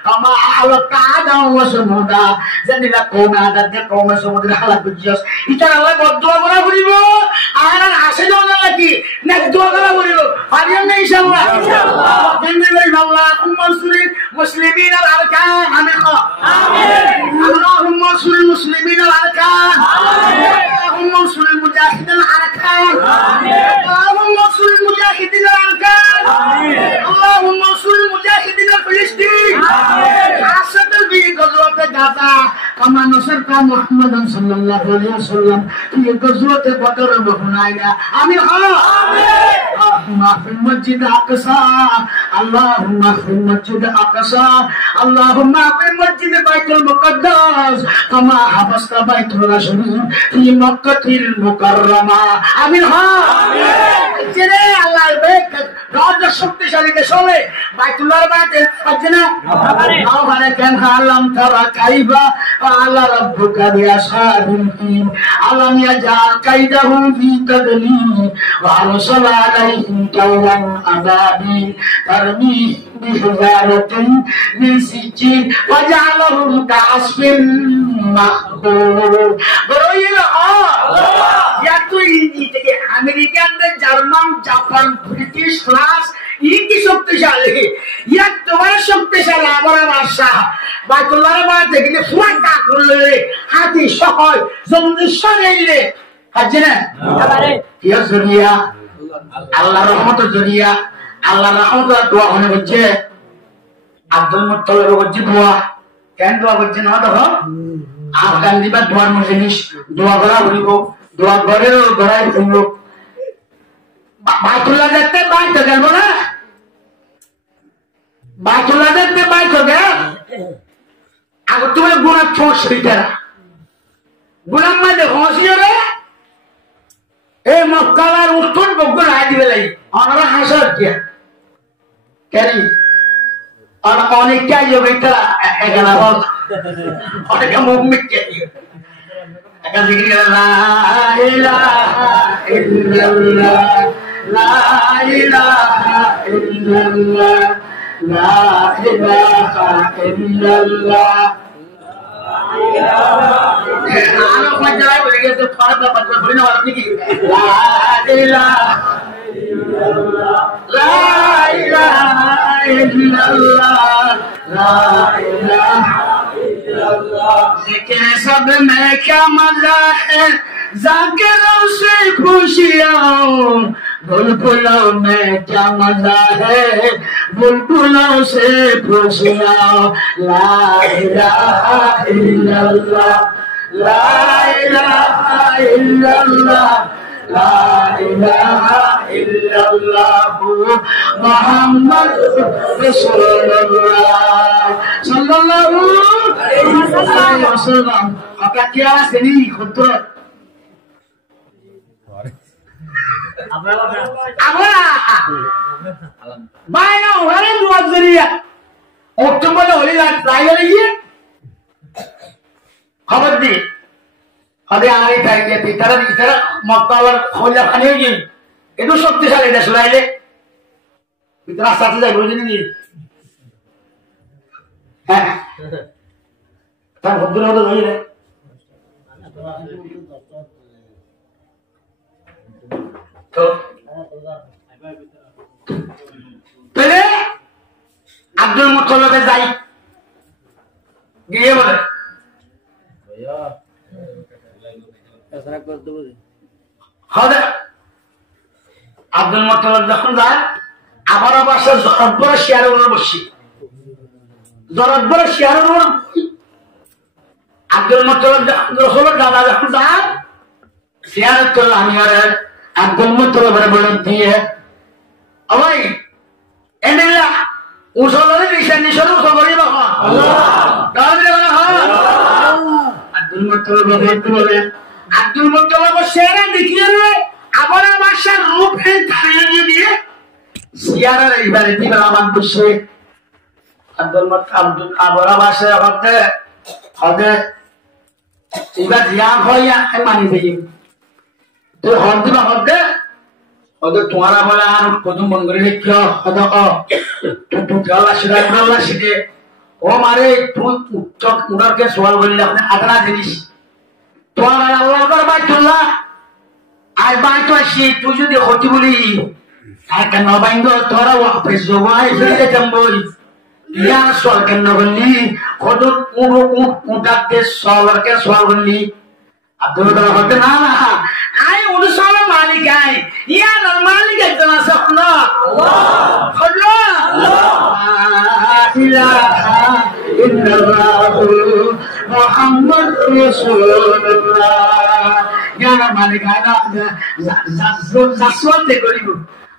কমা হালাকতা আদা ওয়া সামুদা জানিলা কোন আদাতে কোন সমুদ্র হালাক বুঝিস ইতার আল্লাহ বদদুয়া করা করিব আর আসে দাও না কি না দোয়া করা করিব পারিম না ইনশাআল্লাহ ইনশাআল্লাহ আল্লাহুম্মা সুরি মুসলিমিন আল আরকান আমিন আল্লাহুম্মা সুরি মুসলিমিন আল আরকান আল্লাহুম্মা সুরি মুজাহিদিন আল আরকান আল্লাহুম্মা সুরি মুজাহিদিন আল আরকান আল্লাহুম্মা সুরি মুজাহিদিন আল ফিলিস্তিন হাসাতাল বি গজওয়াতে গাজা কামা নসরতা মুহাম্মাদান সাল্লাল্লাহু আলাইহি ওয়াসাল্লাম ফি গজওয়াতে বদর ওয়া হুনাইন আমিন اللهم في المسجد الاقصى اللهم في المسجد الاقصى اللهم في المسجد بيت المقدس كما حفظت بيت الرسول في مكة المكرمة امين جنே আল্লাহ বেক রাজ শক্তিশালী দেশে বাইতুল্লাহর বাইতে আজনা আওয়ারে কেন আল্লাহ তারা কাইবা আল্লাহ রাব্বুকা বিআশাবিল ফিল আলাম ইয়াজাল কাইদাহুম ফি তাদলিল ওয়া আরসালা আলাইহিম তাওরান আবাবিল তারমি বিহিজারাতিন মিন সিজিল ওয়া জাআলাহুম কাআসফিন মাহবুব বড়ইল আল্লাহ ইয়া তুই থেকে আমেরিকানদের জার্মান জাপান ব্রিটিশ ফ্রান্স ইনকি শক্তিশালী ইয়া তোমার শক্তিশালী আমার বাদশা বাইতুল্লাহর বাইতে গেলে ফুয়াটা করলে হাতি সহজ জমিন সরাইলে হাজনা আবারে ইয়া জরিয়া আল্লাহর রহমতের জরিয়া আল্লাহর রহমতের দোয়া মনে হচ্ছে আব্দুল মুত্তালিবের হচ্ছে দোয়া কেন দোয়া করছেন না দেখো আফগান দিবা দোয়ার মজলিস দোয়া করা হইব দোয়া করে গড়াই হইব বাইতুল্লাহ দেখতে বাইতে গেল না বাইতুল্লাহ দেখতে বাইতে গেল আগে তুমি গুণা ছোট সেইটারা গুণার মাঝে হসিও রে এই মক্কালার উঠুন বগুন আয় দিবে লাই আমরা হাসার কে কেন আর অনেকটা যাবে তারা এখানে অনেকে মুখ মিটকে দিয়ে একটা জিকির লা ইলাহা ইল্লাল্লাহ লা ইলাহা ইল্লাল্লাহ লা ইলাহা ইল্লাল্লাহ আলো পঞ্জাবে বলে গেছে ফরক পঞ্জাবে বলি না আপনি কি লা ইলাহা ইল্লাল্লাহ লা ইলাহা ইল্লাল্লাহ লা ইলাহা जिक्र सब में क्या मजा है जाकिरों से खुशियाँ बुलबुलों में क्या मजा है बुलबुलों से खुशियाँ ला इलाहा इल्लल्लाह ला इलाहा इल्लल्लाह ला ইলাহা ইল্লাল্লাহু মুহাম্মাদুর রাসূলুল্লাহ সাল্লাল্লাহু আলাইহি ওয়াসাল্লাম। আপনারা কি আসেনি খুদ্র আমরা বাইনা ওরে দুয়ার জরিয়া অক্টোবর হলে লাইলে গিয়ে খবর দি আরে আরে তাইকে তারা তারা মক্কার খোলা খানে গিয়ে একটু শক্তিশালী দেশ লাইলে ভিতরে সাথে যাই বুঝিনি নি হ্যাঁ তার ভদ্র হতে ধরে রে তো পেলে আব্দুল মুত্তালিবে যাই গিয়ে বলে আব্দুল মুত্তালিব যখন যায় আবার বাসার জরতবর শেয়ারের উপর বসি জরতবর শেয়ারের উপর আব্দুল মুত্তালিব রাসূলের দাদা যখন যায় শেয়ারের তো আমি আর আব্দুল মুত্তালিবের বলে দিয়ে ওই এনেলা উসলরে নিশান নিশান উসলরে বাবা আল্লাহ দাঁড়ে বলা হয় আব্দুল মুত্তালিব বলে আব্দুল মুত্তালিব শেয়ারে দেখিয়ে রে আবার বাসার রূপ এ থাইয়ে দিয়ে শেয়ারের এইবারে দিবা আমার বসে আব্দুল মুত্তালিব আবার বাসা হতে এবার দিয়া হইয়া মানি দেই তো হদিবা হতে ওদের তোমারা বলে আর প্রথম মন করে রেখো হতো তুই গালা শিখে ও মারে তুই উচ্চক উনারকে সওয়াল বললে আপনি আদরা জিনিস তোমার আল্লাহ কর বাইতুল্লাহ আর বাইতো আসি তুই যদি হতি বলি আর কেন বাইন্দ তোরা ওয়াপস জবাই ফিরে যাবই ইয়া সওয়াল কেন বললি কত উঠাতে সওয়ালকে সওয়াল বললি আব্দুল মুত্তালিব হতে না না আই উনসালা মালিক আই ইয়া মালিক একজন আছে না আল্লাহ আল্লাহ ইলাহা ইল্লাল্লাহু মুহাম্মাদুর রাসূলুল্লাহ ইয়া মালিক আনা জাসওয়াতে করিব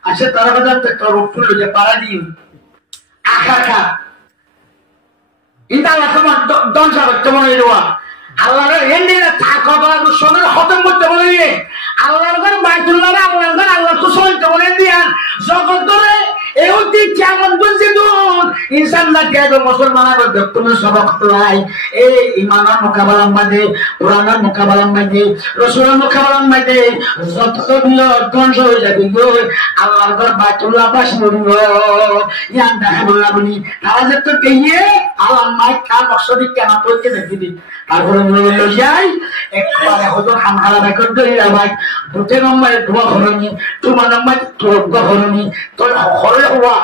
আচ্ছা তারা বাজাতে তোর উপর যে পারা দিও আখা ইনশাআল্লাহ তোমার দন যাবে তোমার এরওয়া আল্লাহর এন্ডিনে তাকওয়া সোনার খতম করতে বলে আল্লাহর ঘর বাইতুল্লাহ আল্লাহর ঘর আল্লাহ তো সইতে বলে দিয়ান জগৎ ধরে এউতি কেমন বুঝি দুন ইনশাআল্লাহ কেদ মুসলমানরা দেখতুমে সবক লাই এই ঈমানের মোকাবেলা মাঝে কোরআনের মোকাবেলা মাঝে রাসূলের মোকাবেলা মাঝে যত দিও ধ্বংস হয়ে যাবে গো আল্লাহর ঘর বাইতুল্লাহ বাস নড়িব ইয়ান দেখা বললা বলি তারা যে তো কইয়ে আল্লাহ মাই কা মকসদি কেন তোকে দেখিবি তারপরে বললো যাই একবারে হজর হামহারা বেকর ধরে ভাই দুটো নম্বরে দোয়া হরনি তোমার নম্বর দোয়া হরনি তোর হরে হওয়া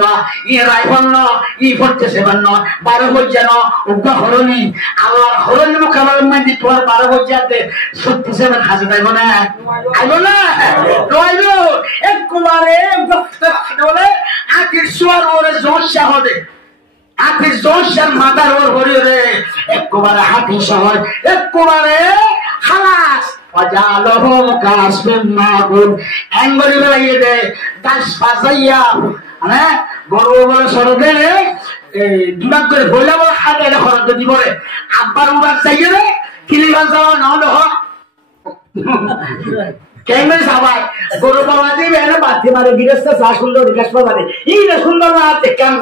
না ই রাইফল ন ই ফটতে সেবান ন 12 বছর যেন উগ্র হরনি আল্লাহর হরনি মোকাবেলার মধ্যে তোমার 12 বছরতে 37 হাজার আইব না আইব একবারে বলে আখির সুয়ার ওরে জোশা হবে আপনি জোশার মাদার ওর হরি রে একবারে হাতি শহর একবারে খালাস ওয়াজালহুম কাসবিন মাগুল এঙ্গরি লাগিয়ে দে দাস ফাজাইয়া মানে বড় বড় সরদে এই দুলাক করে বইলা বড় হাতে এটা খরচ দিব রে আব্বার উবার চাইয়ে রে কিলিবান যাওয়া না হলো কেমন সবাই গরু বাবা দিবে না বাতি মারে গিরস্ত চাষ করলো গাছ বাজারে এই না সুন্দর না কেন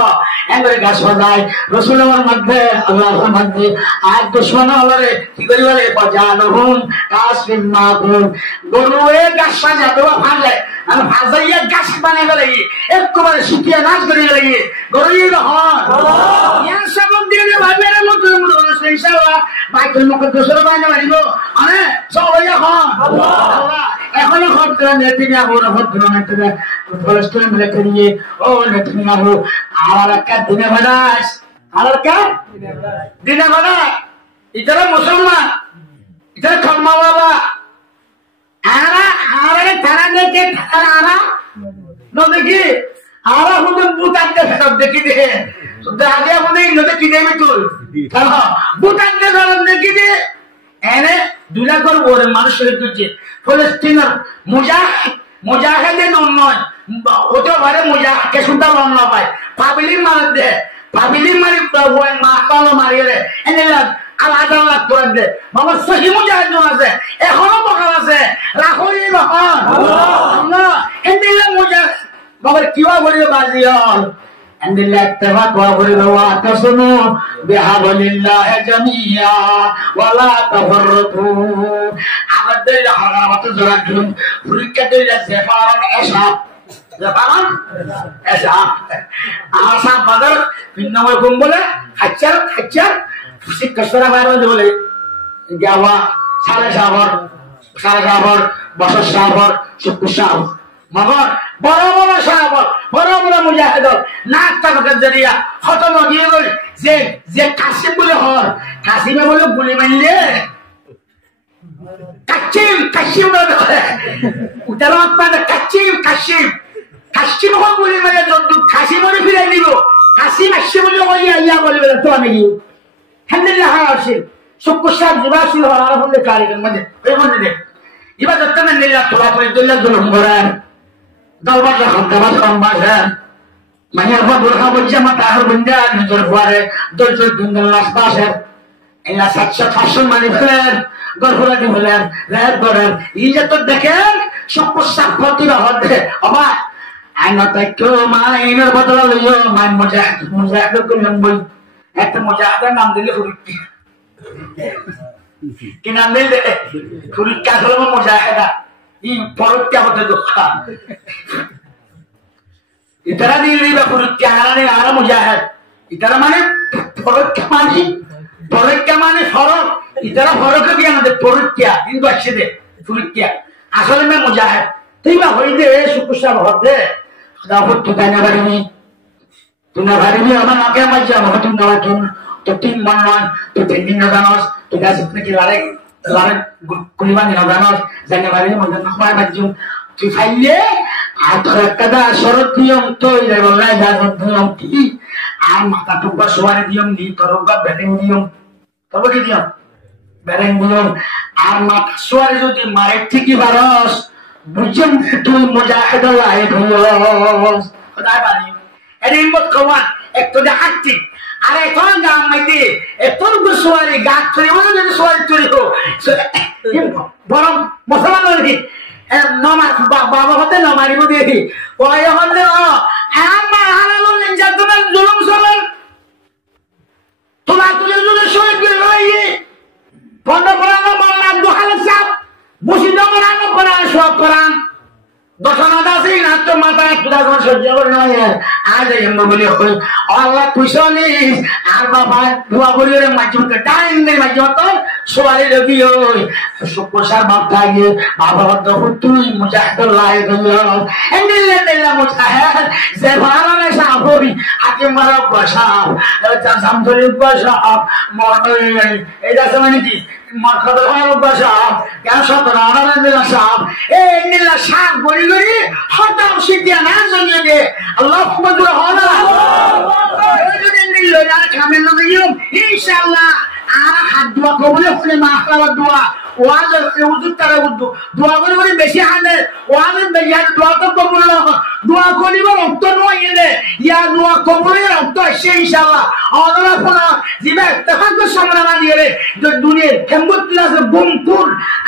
এমন গাছ বাজায় রসুলের মধ্যে আল্লাহর মধ্যে আর দুশ্মন হলে কি করি বলে বাজালহুম কাসবিন মাগুল গরু এ গাছ সাজা দেওয়া ফালে আর ভাজাইয়া গাছ বানিয়ে গেলে একবারে শুকিয়ে নাচ করে গেলে গরু হন ইয়ার সবক দিয়ে ভাবে রে মতো ইনশাআল্লাহ বাইতুল মুকদ্দাস বানিয়ে মারিব মানে সবাই হন আল্লাহ এখনো হদ্রা নেতিনিয়াহু হদ্রা নেতিনিয়া ফলস্তিন মিলে নিয়ে ও নেতিনিয়াহু আলাকা দিনে ভাদাস আলাকা দিনে ভাদা ইতারা মুসলমান ইতারা খাম্মা বাবা আরা তারা দেখে তারা নদী আরা হুদুন বুতাকে ফেরত দেখি দে আগে আমাদের নদী কিনে আমি তুই বুতাকে ফেরত দেখি দে এনে 2 লাখের উপরে মানুষ শহীদ হচ্ছে ফলস্তিনের মুজাহিদের নয় ওটা বারে মুজাহিদকে শুনতে লড় না পায় পাবলিক মার দে পাবলিক মারি মা কালো মারিয়ে এনে আলাদা আলাদা করে দে বাবা সহি মুজাহিদ আছে এখনো বকাল আছে রাখরি বাবা এনে মুজাহিদ বাবার কিবা বলিও বাজিয়ল এনে লেখতেবা কোয়া বলিও ওয়াতাসনু বিহাবলিল্লাহি জামিয়া ওয়ালা তাফাররাকু আমাদের হারামাত জরাকুম পরীক্ষা দিলে সেফারন এসাব সেফারন এসাব আসাব বাজার বিন্নময় কোন বলে হাচ্চার শিক্ষা বাইরে বলে গাওয়া সাড়ে সাবর বছর সাবর শুক্র সাব মগর বড় বড় সাবর বড় বড় মুজাহিদ নাক তাকে জরিয়া খতম দিয়ে বলে যে কাশিম বলে হর কাশিমে বলে গুলি মারলে কাশিম বলে উত্তর মানে কাশিম হল গুলি মারলে জন্তু কাশিম বলে ফিরে নিব কাশিম আসছে বলে ইয়া বলবে তো আমি হ্যান্ডেল আসে শুক্র সাব জুবাসিল হওয়ার হলে কারিগর মানে ওই মনে দেখ এবার যত না নিলা তোলা করে দল্লা জুলুম করেন দলবার যখন দাবাস কমবাসেন মানে আমার বোরখা বলছে আমার তাহার বন্ধা নিজের ঘরে দল দুন্দল লাশ বাসেন এলা 700-500 মানি ফেলেন গর্ভরাটি হলেন রেপ করেন এই যে তো দেখেন শুক্র সাব প্রতি হতে অবাক আইনা তাই কেউ মাইনের বদলা লইও মাইন মুজাহিদ করলাম বই একটা মুজাহিদের নাম দিলে হুরিক্কি কি নাম দিলে হুরিক্কা হলো মুজাহিদা এই পরত্যা হতে দুঃখা ইতারা দিলে বা হুরিক্কা হারানে আর মুজাহিদ ইতারা মানে পরত্যা মানে ফরক ইতারা ফরকে দিয়ে আমাদের পরত্যা কিন্তু আসছে দে হুরিক্কা আসলে মে মুজাহিদ তুই বা হইতে শুকুসা হতে দাবত তো তাই না বাড়িনি तुना भारी में अमन आके मत जा मत तुम नवा तुम तो 3 मन नॉन तो 3 दिन नगानोस तो गास अपने की लारे कुलीवान नगानोस जाने वाले में मत नखवाय मत जो तू फाइले आखर कदा शरत दियम तो इले बोला जात दियम की आ माता तो बसवारे दियम नी तरोगा बैटिंग दियम तब की दियम बैटिंग दियम आ माता सुवारे जो दी मारे ठिकी बारस बुझम तू मुजाहिद लाए भोस खुदा बानी Ini imut kawan, itu dah aktif. Ada itu orang dah mati. Itu bersuara gak curi mana jadi suara curi tu. Barang masalah ni. Nama bapa hote nama ibu dia. Wah ya hote oh, amma halal lenjat tu nak zulum soal. Tulah zulum soal dia lagi. Pondok orang orang dua hal siap. Musibah orang suap orang. দশনা দাসী নাত্য মাথা একটু সহ্য করে নয় আজ বলে আল্লাহ তুইসনিস আর বাবা ধোয়া বলি মাঝে টাইম নেই মাঝে তো সোয়ারি রবি ওই শুক্রসার বাপ থাকে বাবা যখন তুই মুজাহিদ লাই দিল মুজাহিদ যে ভালো সাহবি আকে মারা বসাব জামধরি বসাব এটা মানে কি মার্কাদের হয় বসাব কেন সতরা আনারা দিলা সাহেব এই নিলা সাহেব গড়ি গড়ি হঠাৎ সিদ্ধিয়া না জানিয়ে আল্লাহ মজুর হনা যদি নিল আর কামেল না দিও ইনশাআল্লাহ আর হাত দোয়া কবুল হলে মাহফালা দোয়া ওয়াজ উজুত তারা উদ্দু দোয়া করে করে বেশি হানে ওয়াজ বেশি দোয়া তো কবুল না দোয়া করিব রক্ত নয় এলে ইয়া দোয়া কবুলের রক্ত আসে ইনশাআল্লাহ আল্লাহ ফলা জিবা ইত্তেফাক সামনে না দিয়ে দুনিয়ার হেমবুতলাস বুমপুর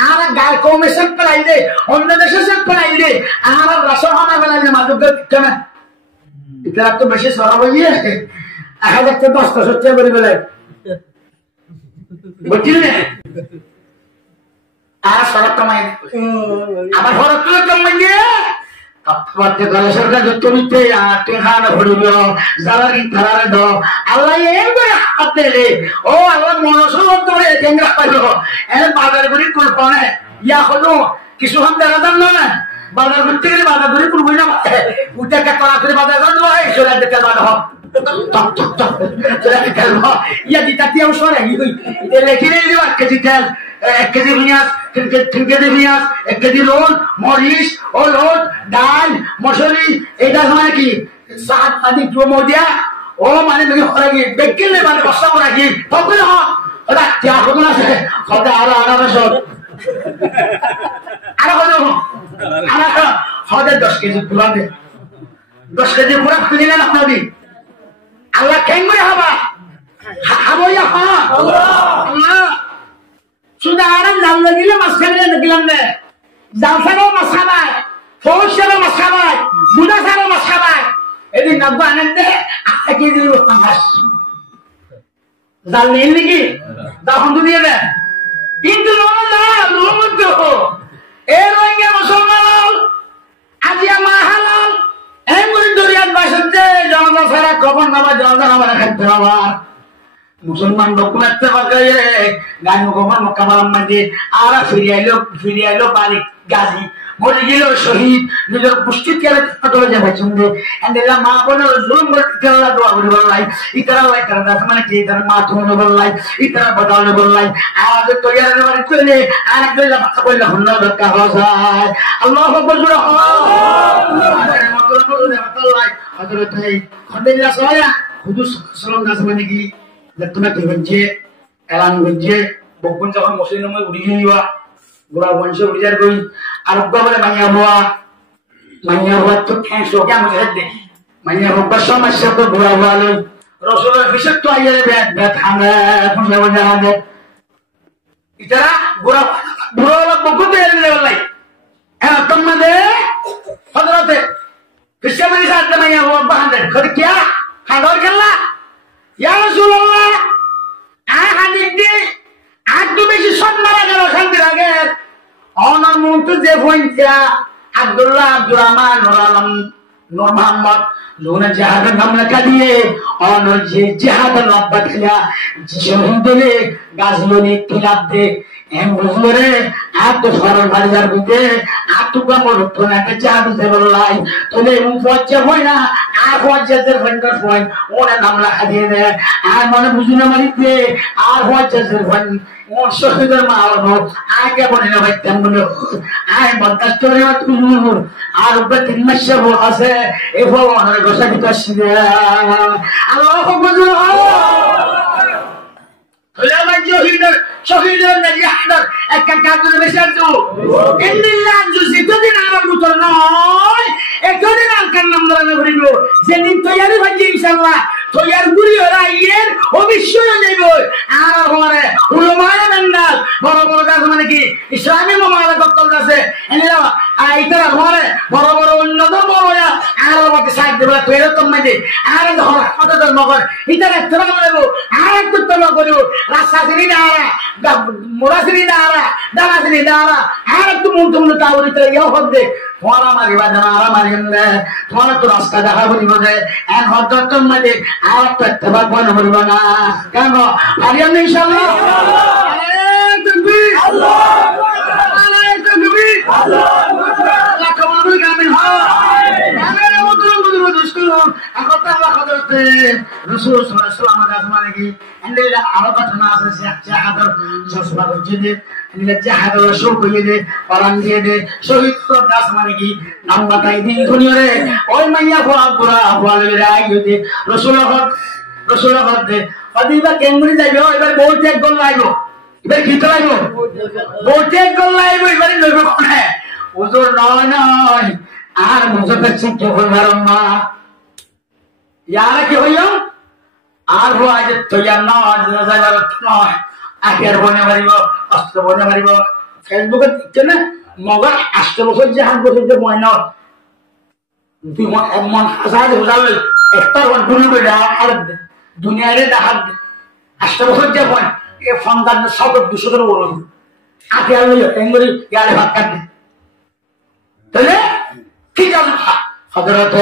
আর গায় কমিশন পাইলে অন্য দেশে সব পাইলে আর রাসূল হানা বলে মাদক কেন এটা তো বেশি সরব হইয়ে আহাদ তো 10 সত্যি করে বলে বুঝলে আর সরব কমাই আমার ঘর তো কমাই দিয়ে আপতে গলে সরকার যত নিতে টেহানা ভরিল জালারি থারারে দাও আল্লাহ এই করে হাতে রে ও আল্লাহ মনসল ধরে কেঙ্গা পাইলো এর বাজার গুলি কুলপনে ইয়া হলো কিছু হাম দেখা দাম না বাজার করতে গেলে বাজার গুলি কুলবই না উঠে কা করা করে বাজার করে দাও এই সোলা দেখতে বাদ হ ইয়া দিতা তিয়াও সরে এটা লেখি রে দিও কেজি তেল 1 কেজি পেঁয়াজ 3 কেজি পেঁয়াজ 1 কেজি লোন মরিচ ও লোন ডাল মসুরি এটা মানে কি সাত আদি জমো দিয়া ও মানে মেরে হরে গিয়ে বেকিলে মানে বসা করা কি তখন ওটা তিয়া হতো না হতে আরো 1800 হতে 10 কেজি পুরা দে 10 কেজি পুরা খুলি না নদী আল্লাহ কেন করে হবা হাবইয়া হ্যাঁ আল্লাহ শুধু আরাম জাল লাগিলে মাছ খাইলে দেখিলাম না জাল ছাড়াও মাছ খাবায় ফৌজ ছাড়াও মাছ খাবায় বুড়া ছাড়াও মাছ খাবায় এদিন নব্বই আনেন দে 8 কেজি পাঁচ জাল নেই নাকি তখন তো দিয়ে দেন কিন্তু এর রঙে মুসলমান আজিয়া মা হালাল এমন দরিয়ার বাসে জনতা ছাড়া কখন নামা জনতা নামা খাইতে আবার মুসলমান ডকুমেন্টে বাগাইয়ে গানু গোমান মক্কামালাম মাঝে আর ফিরে আইলো বাড়ি গাজী মরে গেল শহীদ নিজের পুষ্টি কেলে চলে যাবে চুন্দে এন্ডেলা মা বোনের জুলুম করে কেলা দোয়া করে বললাই ইতারা লাই তারা দাস মানে কি তার মা তুমি বললাই ইতারা বদলে বললাই আজ তো ইয়ার বাড়ি চলে আর কইলা কথা কইলা হন্ন দরকার হয় আল্লাহু আকবার জুরা আল্লাহু আকবার হযরত খন্দেলা সোয়া হুজুর সাল্লাল্লাহু আলাইহি মানে কি তুমি কি বলছে এলান বলছে বকুন যখন মুসলিম মে উড়ি গিয়া গোরা বংশ উড়ি যার কই আর বলে মাইয়া হওয়া তো ক্যান্সো কে আমি দেখি মাইয়া হওয়া সমস্যা তো গোরা ভালো রসুলের বিশেষ তো আইয়ে বেদ হামে এখন যাব জাহাজে ইতারা গোরা বুড়ো লোক বকুন দে লাই হ্যাঁ তোমাদে হযরতে কৃষ্ণমণি সাথে মাইয়া হওয়া বাহাদে খদ কি হাদর গেলা ইয়া রাসূলুল্লাহ হাদিদি আর তো বেশি সব মারা গেল শান্তির আগে অনার মন্ত্র যে ফইনটা আব্দুল্লাহ আব্দুর রহমান নূর আলম নূর মোহাম্মদ লোনা জাহাদের নাম লেখা দিয়ে অনর যে জাহাদের লব্বা খেলা শহীদলে গাছলনি খিলাফ দে এম বুঝলে আর তো সরল বাজার বুঝে আর তো কামড় তো না জাহাদ দে বললাই তোলে মুখ পচে হয় না আর পচে যে ফন্ডার পয়েন্ট ওনা নাম লেখা দিয়ে দে আর মনে বুঝি না মারিতে আর পচে যে ফন্ড ওর শহীদের মা হলো আগে বলে না ভাই তেমন আয় বন্দাস করে তুমি আর উপরে 3 মাস আছে এ ভগবানের গোসা দিতে আসছে আল্লাহু আকবার শহীদের নাজিহাদার একটা কাজের বেশার তো ইন্দিল্লাহ যদিন আমার মতো নয় একদিন আলকার নাম ধরে ভরিব যেদিন তৈয়ারি ভাজি ইনশাআল্লাহ তৈয়ার গুলি ওরা ইয়ের অবশ্যই যাইব আর আমারে উলামায়ে নান্দাল বড় বড় কাজ মানে কি ইসলামী মামলা করতে আছে এনিলা আইতারা ঘরে বড় বড় উন্নত বড় আর আমাকে সাইড দেবা তৈরি তো মাঝে আর ধর কত নগর ইতারা তরা করব আর একটু তরা করব রাস্তা দিন আর মোরাসিনি দাঁড়া দাঁড়াসিনি দাঁড়া আর একটু মন তাওরি তো ইয়া হবে তোমারা মারিবা জানা আর মারিম না তোমারা তো রাস্তা দেখা বলিব যে এক হদ্দত মধ্যে আর তো তবাক বন বলিব না কেন পারিয়াম ইনশাআল্লাহ আল্লাহ আল্লাহ আল্লাহ কবুল কামিল আমিন ওদুরু ওদুরু দুস্কুর আকতা আল্লাহ হযরতে রাসূল সাল্লাল্লাহু আলাইহি ওয়াসাল্লাম মানে কি এন্ডেলা আরো ঘটনা আছে জাহাদের জসবা করছে যে এন্ডেলা জাহাদের শোক হয়ে যে পরান দিয়ে দে শহীদ তো দাস মানে কি নাম বাতাই দিন দুনিয়ারে ওই মাইয়া ফোয়া পুরা বলে রাইতে রাসূল দে আদিবা কেমনি যাইবে এবার বহুত এক গোল লাইবো এবার কি তো লাইবো বহুত এক গোল লাইবো এবার নইবো কোনে ওজোর নয় আর মুজফর সিং কে হইবার মা ইয়ারা কি হইও আর হো আজ তৈয়ার না আজ যাইবার নয় আখের বনে মারিব অস্ত্র বনে মারিব ফেসবুকে দেখছে না মগর 8 বছর যে হাত বছর যে ময়না দুই মন হাজার হুজাল একটা বন্ধু বেড়া আর দুনিয়ারে দেখাত 8 বছর যে পয়েন্ট এ ফন্দার সব 200 টাকা বড় আখে আর এঙ্গরি ইয়ারে ভাত কাটে তাহলে কি জানো হযরত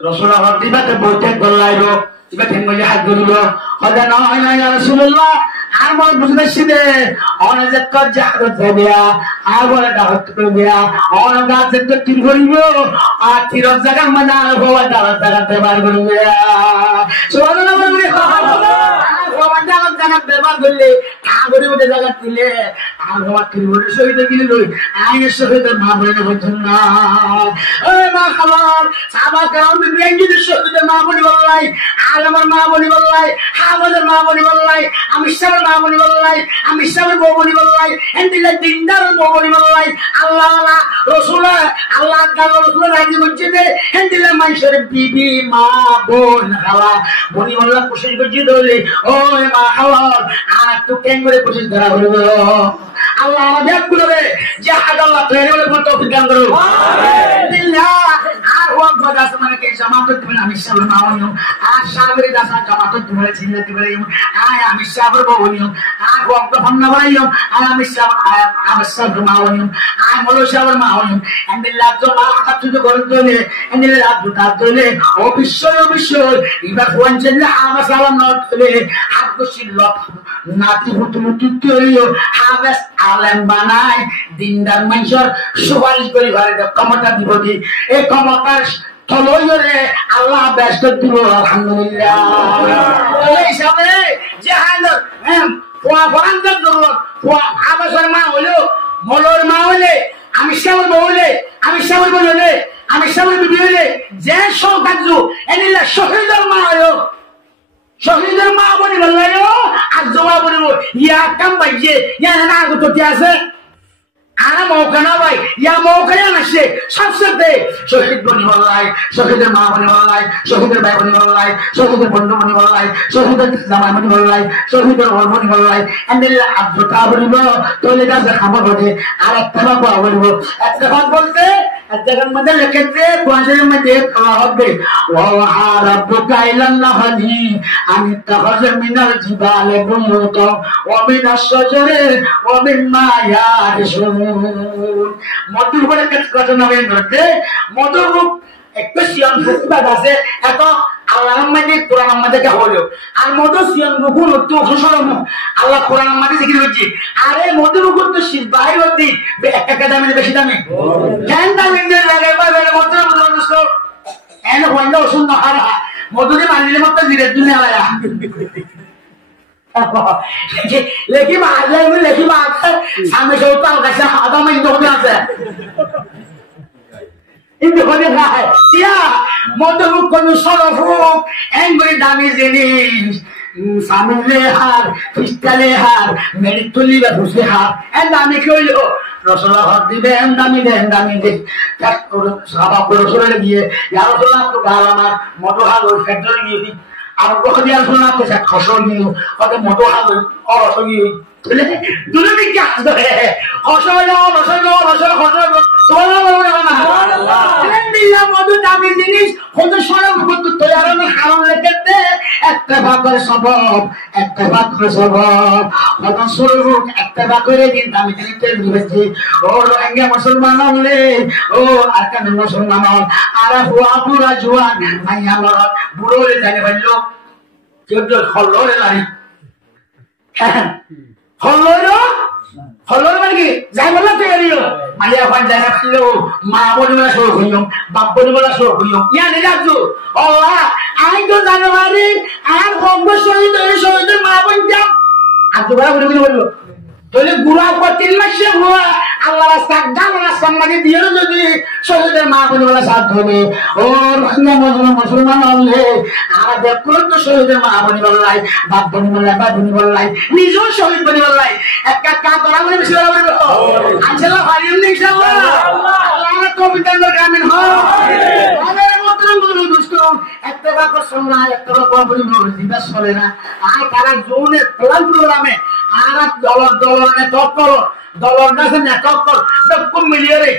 রাসূলুল্লাহ দিবাতে বইতে গলাইলো দিবাতে মজা হাত ধরিল হযরত না ইয়া রাসূলুল্লাহ আর মন বুঝতেছি দে অনেক কাজ জাহাদ দেয়া আর বলে দাওয়াত করবিয়া অনেক কাজ তো তিন করিব আর তির জায়গা মজা হওয়া জায়গাতে বার করবিয়া সুবহানাল্লাহ বলি আর বাবা জায়গা ব্যবহার করলে কাগরের মধ্যে জায়গা দিলে আর আমার পরিবারের শহীদ গিয়ে লই আইনের শহীদের মা বলে বলছেন না ওই মা খাবার সাবা কারণ বিরিয়ানির শহীদের মা বলি বললাই আর আমার মা বলি বললাই আমাদের মা বলি বললাই আমি সবার মা বলি বললাই আমি সবার বউ বলি বললাই এন্ডিলে দিনদার বউ বলি বললাই আল্লাহ রসুল আল্লাহ রসুল রাজি করছে যে এন্ডিলে মানুষের বিবি মা বোন খালা বলি বললাম কোশিশ করছি ধরলে ওই মা খাওয়ার আর একটু কেন করে কোশিশ ধরা হলো আল্লাহ আমাদের গুলোবে যে হাজ আল্লাহ তৈরি হলে মতো অভিজ্ঞান করো আর ও বাদ আসমানে কে জামাত দিবেন আমি সব মাওনিও আর সাগরে দাসা জামাত দিবেন চিন্তা দিবেন আয় আমি সবার বউনিও আর ও ফন্ন বানাইও আর আমি সব মাওনিও আর মলো সবার মাওনিও এন্ডিল্লাহ তো মা হাত তুই করে তোলে এন্ডিল্লাহ রাত দুটা তোলে অবশ্যই এবার ফোন চললে আমার সালাম না তোলে হাত বসিল নাতি হুতুমুতি তৈরিও হাবেস আলেম বানাই দিনদার মানুষের সুপারিশ করি ঘরে ক্ষমতা দিব দি এই ক্ষমতার তলইরে আল্লাহ ব্যস্ত দিব আলহামদুলিল্লাহ এই হিসাবে যে হাইলো ফোয়া ফরানদের জরুরত ফোয়া হাবেসের মা হলো মলর মা হলে আমি শ্যামল বলে আমি শ্যামল বলে আমি শ্যামল বিবি হলে যে সৌকার্য এনিলা শহীদের মা হলো শহীদের মা বলি বললাইও আর জমা বলিব ইয়া কাম বাইছে ইয়া না আগত আছে আর মৌকা না ভাই ইয়া মৌকা না সে সবচেয়ে শহীদ বনি বললাই শহীদের মা বনি বললাই শহীদের ভাই বনি বললাই শহীদের বন্ধু বনি বললাই শহীদের জামাই বনি বললাই শহীদের ওর বনি বললাই এন্ডেল আব্দুতা বলিব তোলে কাছে খাবার বলে আর একটা বাবা বলিব একটা কথা বলতে একজায়গার মধ্যে লিখেছে কোরআনের মধ্যে খাওয়া হবে ওয়া রাব্বুকা ইলান নাহলি আমি তাখাযা মিনাল জিবালি বুয়ুতা ওয়া মিনাশ শাজারি ওয়া মিম্মা ইয়ারশুন মধুর বলে কথা নামে ধরতে মধুর একটা সিয়াম ফুকবাদ আছে এত আল্লাহর মধ্যে কোরআনের মধ্যে কে হলো আর মধু সিয়াম রুকুন তো খুশরম আল্লাহ কোরআনের মধ্যে জিকির করছে আরে মধু রুকুন তো সিবাই হতি একটা দামে বেশি দামে কেন দামে লাগে বাইরে মধু মধু এন বন্ধ শুন না মধুরে মানলে মত দিরে দুনিয়া আয়া লেখি মারলে লেখি মারছে সামনে কেউ তাল কাছে আদা মাইন দোকানে আছে কিন্তু হলে খায় টিয়া মধু কোন সরফ এনগুলি দামি জিনিস সামনে হার পিস্তালে হার মেরিতুলি বা ঘুষে হার এন দামি কি হইলো রসলা হাত দিবে এন দামি দে সাবা করে রসলে গিয়ে ইয়ার রসলা তো গাল আমার মধু হাল ওই ফ্যাক্টরি গিয়ে আর কখন আর শোনা তো খসল নিয়ে কত মধু হাল অরস গিয়ে দুটো দিকে আসবে খসল রসল রসল খসল মধু দামি জিনিস হয়তো সরব কিন্তু তৈরি না হারাম লেখেতে একটা ভাগ করে স্বভাব একটা ভাগ করে স্বভাব হয়তো সরব একটা ভাগ করে দিন দামি জিনিস তেল দিয়েছি ও রোহিঙ্গা মুসলমান হলে ও আর কেন মুসলমান হল আর হুয়া পুরা জোয়ান মাইয়া মরত বুড়ো হলে জানে বললো কেউ হল্লোরে নারী হল্লোর হল্লোর মানে কি যাই বললো তৈরিও মাইয়া ওখান জায়গা ছিল মা বলি বলা শুরু হইম বাপ বলি বলা শুরু হইম ইয়া নিলাজু আল্লাহ আমি তো জানুয়ারি আর বঙ্গ শহীদের মা বোন যাম আর দুবার বলে বলে বললো তাহলে গুড়া উপর 3 মাসে হুয়া আল্লাহ রাস্তা গানা সম্মানে দিয়ে যদি শহীদের মা বলি বলা সাথ হবে ও রহিঙ্গা মুসলমান হলে আর দেখো তো শহীদের মা বলি বললাই বাপ বলি বললাই বা বলি বললাই নিজেও শহীদ বলি বললাই একটা কাজ করা বলে বেশি বলা বলবো আনসাল্লাহ হারিম ইনশাআল্লাহ আল্লাহ কবিতার গ্রামীণ হয় আমাদের মতন বলি দুষ্ট একটা বাক্য শোনা একটা বাক্য বলি দিবা চলে না আর কারা জোনে প্ল্যান প্রোগ্রামে আর দলনে তৎপর দলর কাছে না তৎপর সব মিলিয়ে রে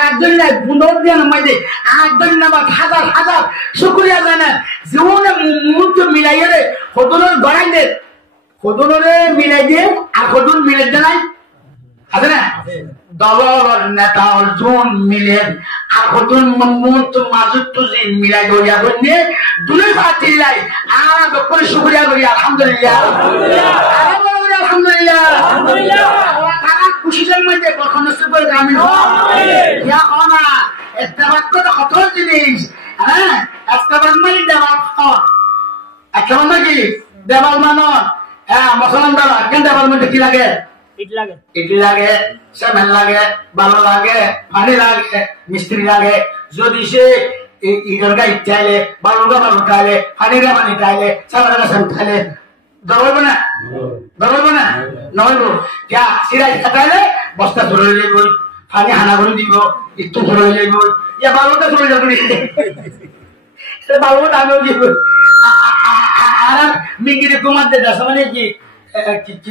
একজন এক বুন্দর দিয়ে নামাইতে একজন নামাজ হাজার হাজার শুক্রিয়া জানেন জীবনে মুহূর্ত মিলাইয়ে রে হদনের গড়াই দে হদনরে মিলাই দিয়ে আর হদন মিলে জানাই আছে না দলর নেতা অর্জুন মিলেন আর হদন মুহূর্ত মাজুত তুজি মিলাই গড়িয়া গড়িয়ে দুই পাতি লাই আর করে শুক্রিয়া করি আলহামদুলিল্লাহ আলহামদুলিল্লাহ আলহামদুলিল্লাহ কারা খুশির মধ্যে কখনো সুপার গ্রামীণ হয় ইয়া না একটা বাক্য তো কত জিনিস হ্যাঁ একটা বাক্য মানে দেওয়াল একটা মানে কি দেওয়াল মানন মশলান দাঁড়া কেন দেবার মধ্যে কি লাগে ইডলি লাগে সেমেন লাগে বালো লাগে পানি লাগে মিস্ত্রি লাগে যদি সে ইডলগা ইটাইলে বালুগা বালু খাইলে পানিগা পানি খাইলে সাবারগা সাম খাইলে দরবো না নইব क्या সিরাই খাটাইলে বস্তা ধরে লইব পানি হানা করে দিব একটু ধরে লইব ইয়া বালুটা ধরে যাবে সে বালু দামেও দিব আর মিঙ্গিরে কুমার দে দাস মানে কি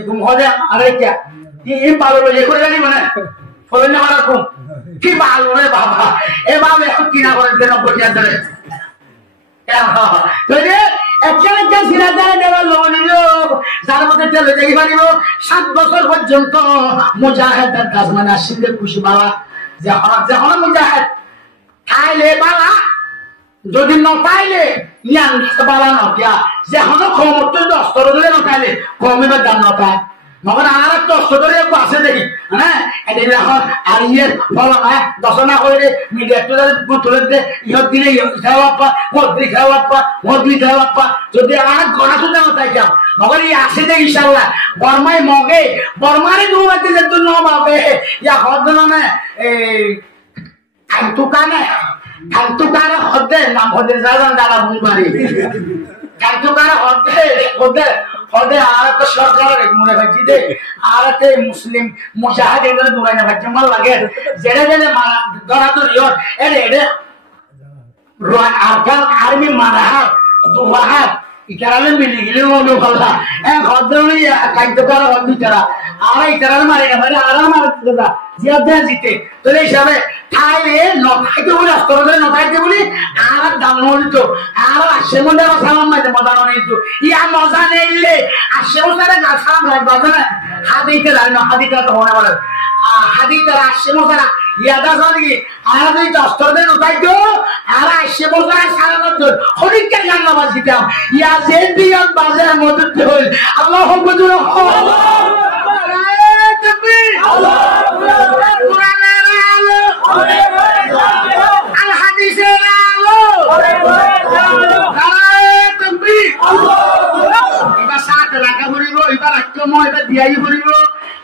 কুম হবে আরে क्या ये बालू ये করে জানি মানে ফলে না মারা কুম কি বালু রে বাবা এ বাবা এখন কিনা করে দেন 90 টাকা ধরে তো যে একটা সিরাদার দেওয়ার লোনিল যার মধ্যে তেল দেখি পারিব 7 বছর পর্যন্ত মুজাহিদের কাজ মানে আসলে খুশি বাবা যখন মুজাহিদ খাইলে বালা যদি নপাইলে ইয়ান বালা নকিয়া যখন ক্ষমতা 10 ধরে নপাইলে কমিবে দাম নপায় মগর আর একটা অস্ত্র আছে দেখি হ্যাঁ এটা এখন আর ইয়ে বলো না দশনা করে মিডিয়া তুলে দে ইহত দিলে খাওয়াপ্পা মদ্রি খাওয়াপ্পা যদি আর গড়া শুনে তাই যাও মগর ই আসে দে ইনশাল্লাহ বর্মায় মগে বর্মারে দৌড়াতে যেত ন পাবে ইয়া হদ না কান্তুকারে হদে নাম হদে যারা যারা ভুল পারি কান্তুকারে হদে আর একটা সরকারের মনে ভাবছি দে আর একটা মুসলিম মুজাহিদ এগুলো দৌড়াই না ভাবছি আমার লাগে যেটা যেটা মারা দরাদরি এড়ে আর্মি মারা দুহাত ইতারালে মিলি গেলে মনে ভালো হদ্রলি কান্তুকারে হদ ইতারা আর ইতারালে মারি না মানে আর আমার জিয়া জিতে তো এই হিসাবে খাইলে নখাইতে বলি অস্ত্র ধরে নখাইতে বলি আর দাম নড়িত আর আসে মধ্যে সালাম মাইতে মজা নিত ইয়া মজা নেইলে আসে মজারে গা সালাম লাগবে না হাদিতে রাইনো হাদিটা তো মনে পড়ে হাদিতে আসে মজারা ইয়াদা জানি আর যদি অস্ত্র ধরে নখাইতো আর আসে মজারে সালাম তো হরিকে জান্নাত দিতাম ইয়া জেন্দিয়ান বাজার মদত হল আল্লাহু আকবার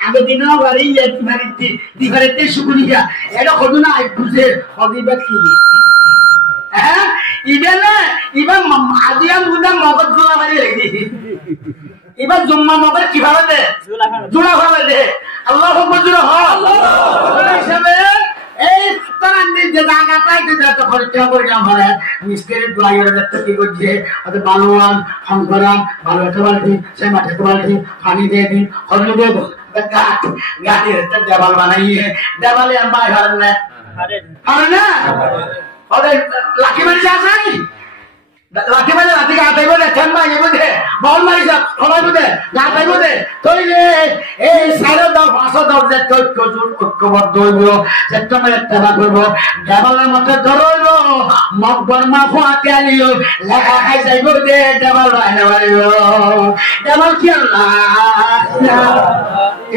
আগে দিন শুকুরিয়া এটা কত না বুঝে হদিবা কি হ্যাঁ ইবে না ইবা আদিয়াম বুদা মগজ জোড়া মারি রেখে এবার জুম্মা মগজ কিভাবে দে জোড়া ভাবে দে আল্লাহ জোড়া হিসাবে এই তারান্দি যে জায়গা পাইতে যত খরচা করে আমার মিস্ত্রি দুয়াইয়ের দেখতে কি করছে ওদের বালুয়ান ফংকরান বালু একটা বালতি সেই মাঠে একটা বালতি পানি দিয়ে দিন হলু দিয়ে গাড়ি দেওয়াল বানাইয়ে দেওয়ালে আমার হারেন না ওদের লাঠি মারি যাই লাঠি মারি লাঠি গা পাইব দে ঠেন মারি দে বল মারি যা ফলাই দে গা পাইব দে তই রে এই সাইড দাও ভাষা দাও যে ঐক্যবদ্ধ হইব যে তোমার একটা করব দেওয়ালের মধ্যে ধরইব মকবর মা ফুয়াতে আলিও লেখা খাই যাইব দে দেওয়াল রাইনা মারিব দেওয়াল কি আল্লাহ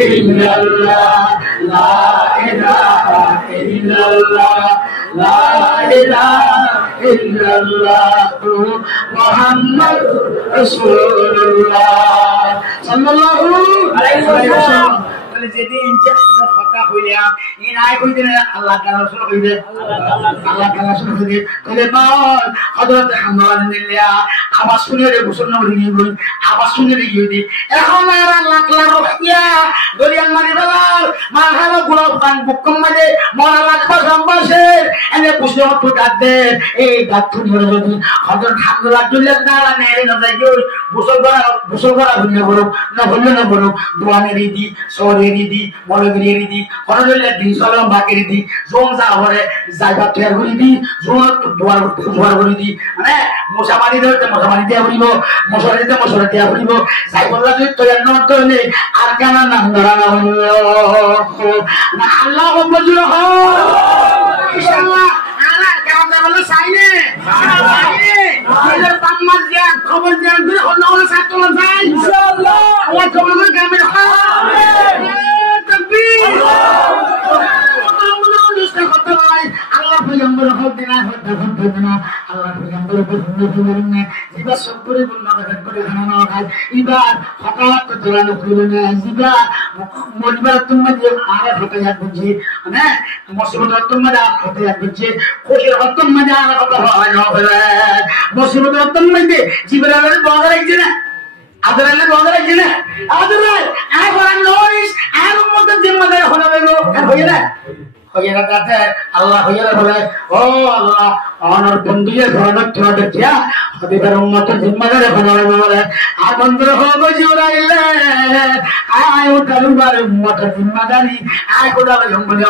ইল্লাল্লাহ লা ইলাহা ইল্লাল্লাহ লা ইলাহা ইল্লাল্লাহ মুহাম্মাদুর রাসূলুল্লাহ সাল্লাল্লাহু আলাইহি ওয়াসাল্লাম যেদিন কথা হইলাম ইন আই কইতে আল্লাহ তাআলা রাসূল কইবে আল্লাহ তাআলা রাসূল কইবে কইলে বল হযরত হামদান নিল্লা আওয়াজ শুনে রে গোসল না করি বল আওয়াজ শুনে রে গিয়ে এখন আর লাখ লাখ রুপিয়া দরিয়ান মারি বলার মারহাবা গোলাপ পান বুকম মাঝে মরা লাখ সম্বাসে এনে পুষে মত কাটে এই গাথু ধরে যদি হযরত হামদান দুল্লাহ তাআলা নেরে না যাই গোসল করা ভুলে বড় না ভুলে না বড় দোয়ানে রিদি সরে রিদি মলগরি রিদি হরজলে দিন সালাম বাকি রিদি জোমজা হরে জায়গা তৈরি করি দি জোর দুয়ার করি দি মানে মশামারি ধরতে মশামারি দিয়া বলিব মশারিতে মশারি দিয়া বলিব যাই বললা যদি তৈরি না হলে আর কেন নাম ধরা না না আল্লাহ মজুর হ ইনশাআল্লাহ আরা কাম বলে সাইনে নিজের পাম্মার জ্ঞান খবর জ্ঞান করে অন্য অন্য ছাত্র যায় ইনশাআল্লাহ আল্লাহ কবুল করে কামিল আল্লাহ বন্ধুর হল দিনা তখন করবে না আল্লাহ পয়গম্বরের পছন্দ করবেন না জিবা সব পরিপূর্ণ করে খানা খায় এবার হঠাৎ জোরানো করবে না জিবা মজবার তোমার যে আর হতে যাচ্ছে মানে মুসিবত তোমার আর হতে যাচ্ছে খুশির হতম মজা আর হতে হয় না বলে মুসিবত হতম মধ্যে জিবরালের বড় লাগছে না আদরালে বড় লাগছে না আদরাল আই বড় নরিস আর উম্মতের জিম্মাদার হলো হয়ে না হইয়া তাতে আল্লাহ হইয়া বলে ও আল্লাহ অনর বন্ধুয়ে ধরনের তোমার দেখিয়া হদিবার উম্মতের জিম্মাদার হলো বলে আর বন্ধুর হবো জিবরাইল আয় ও কালুবার উম্মতের জিম্মাদারি আয় খোদা বলে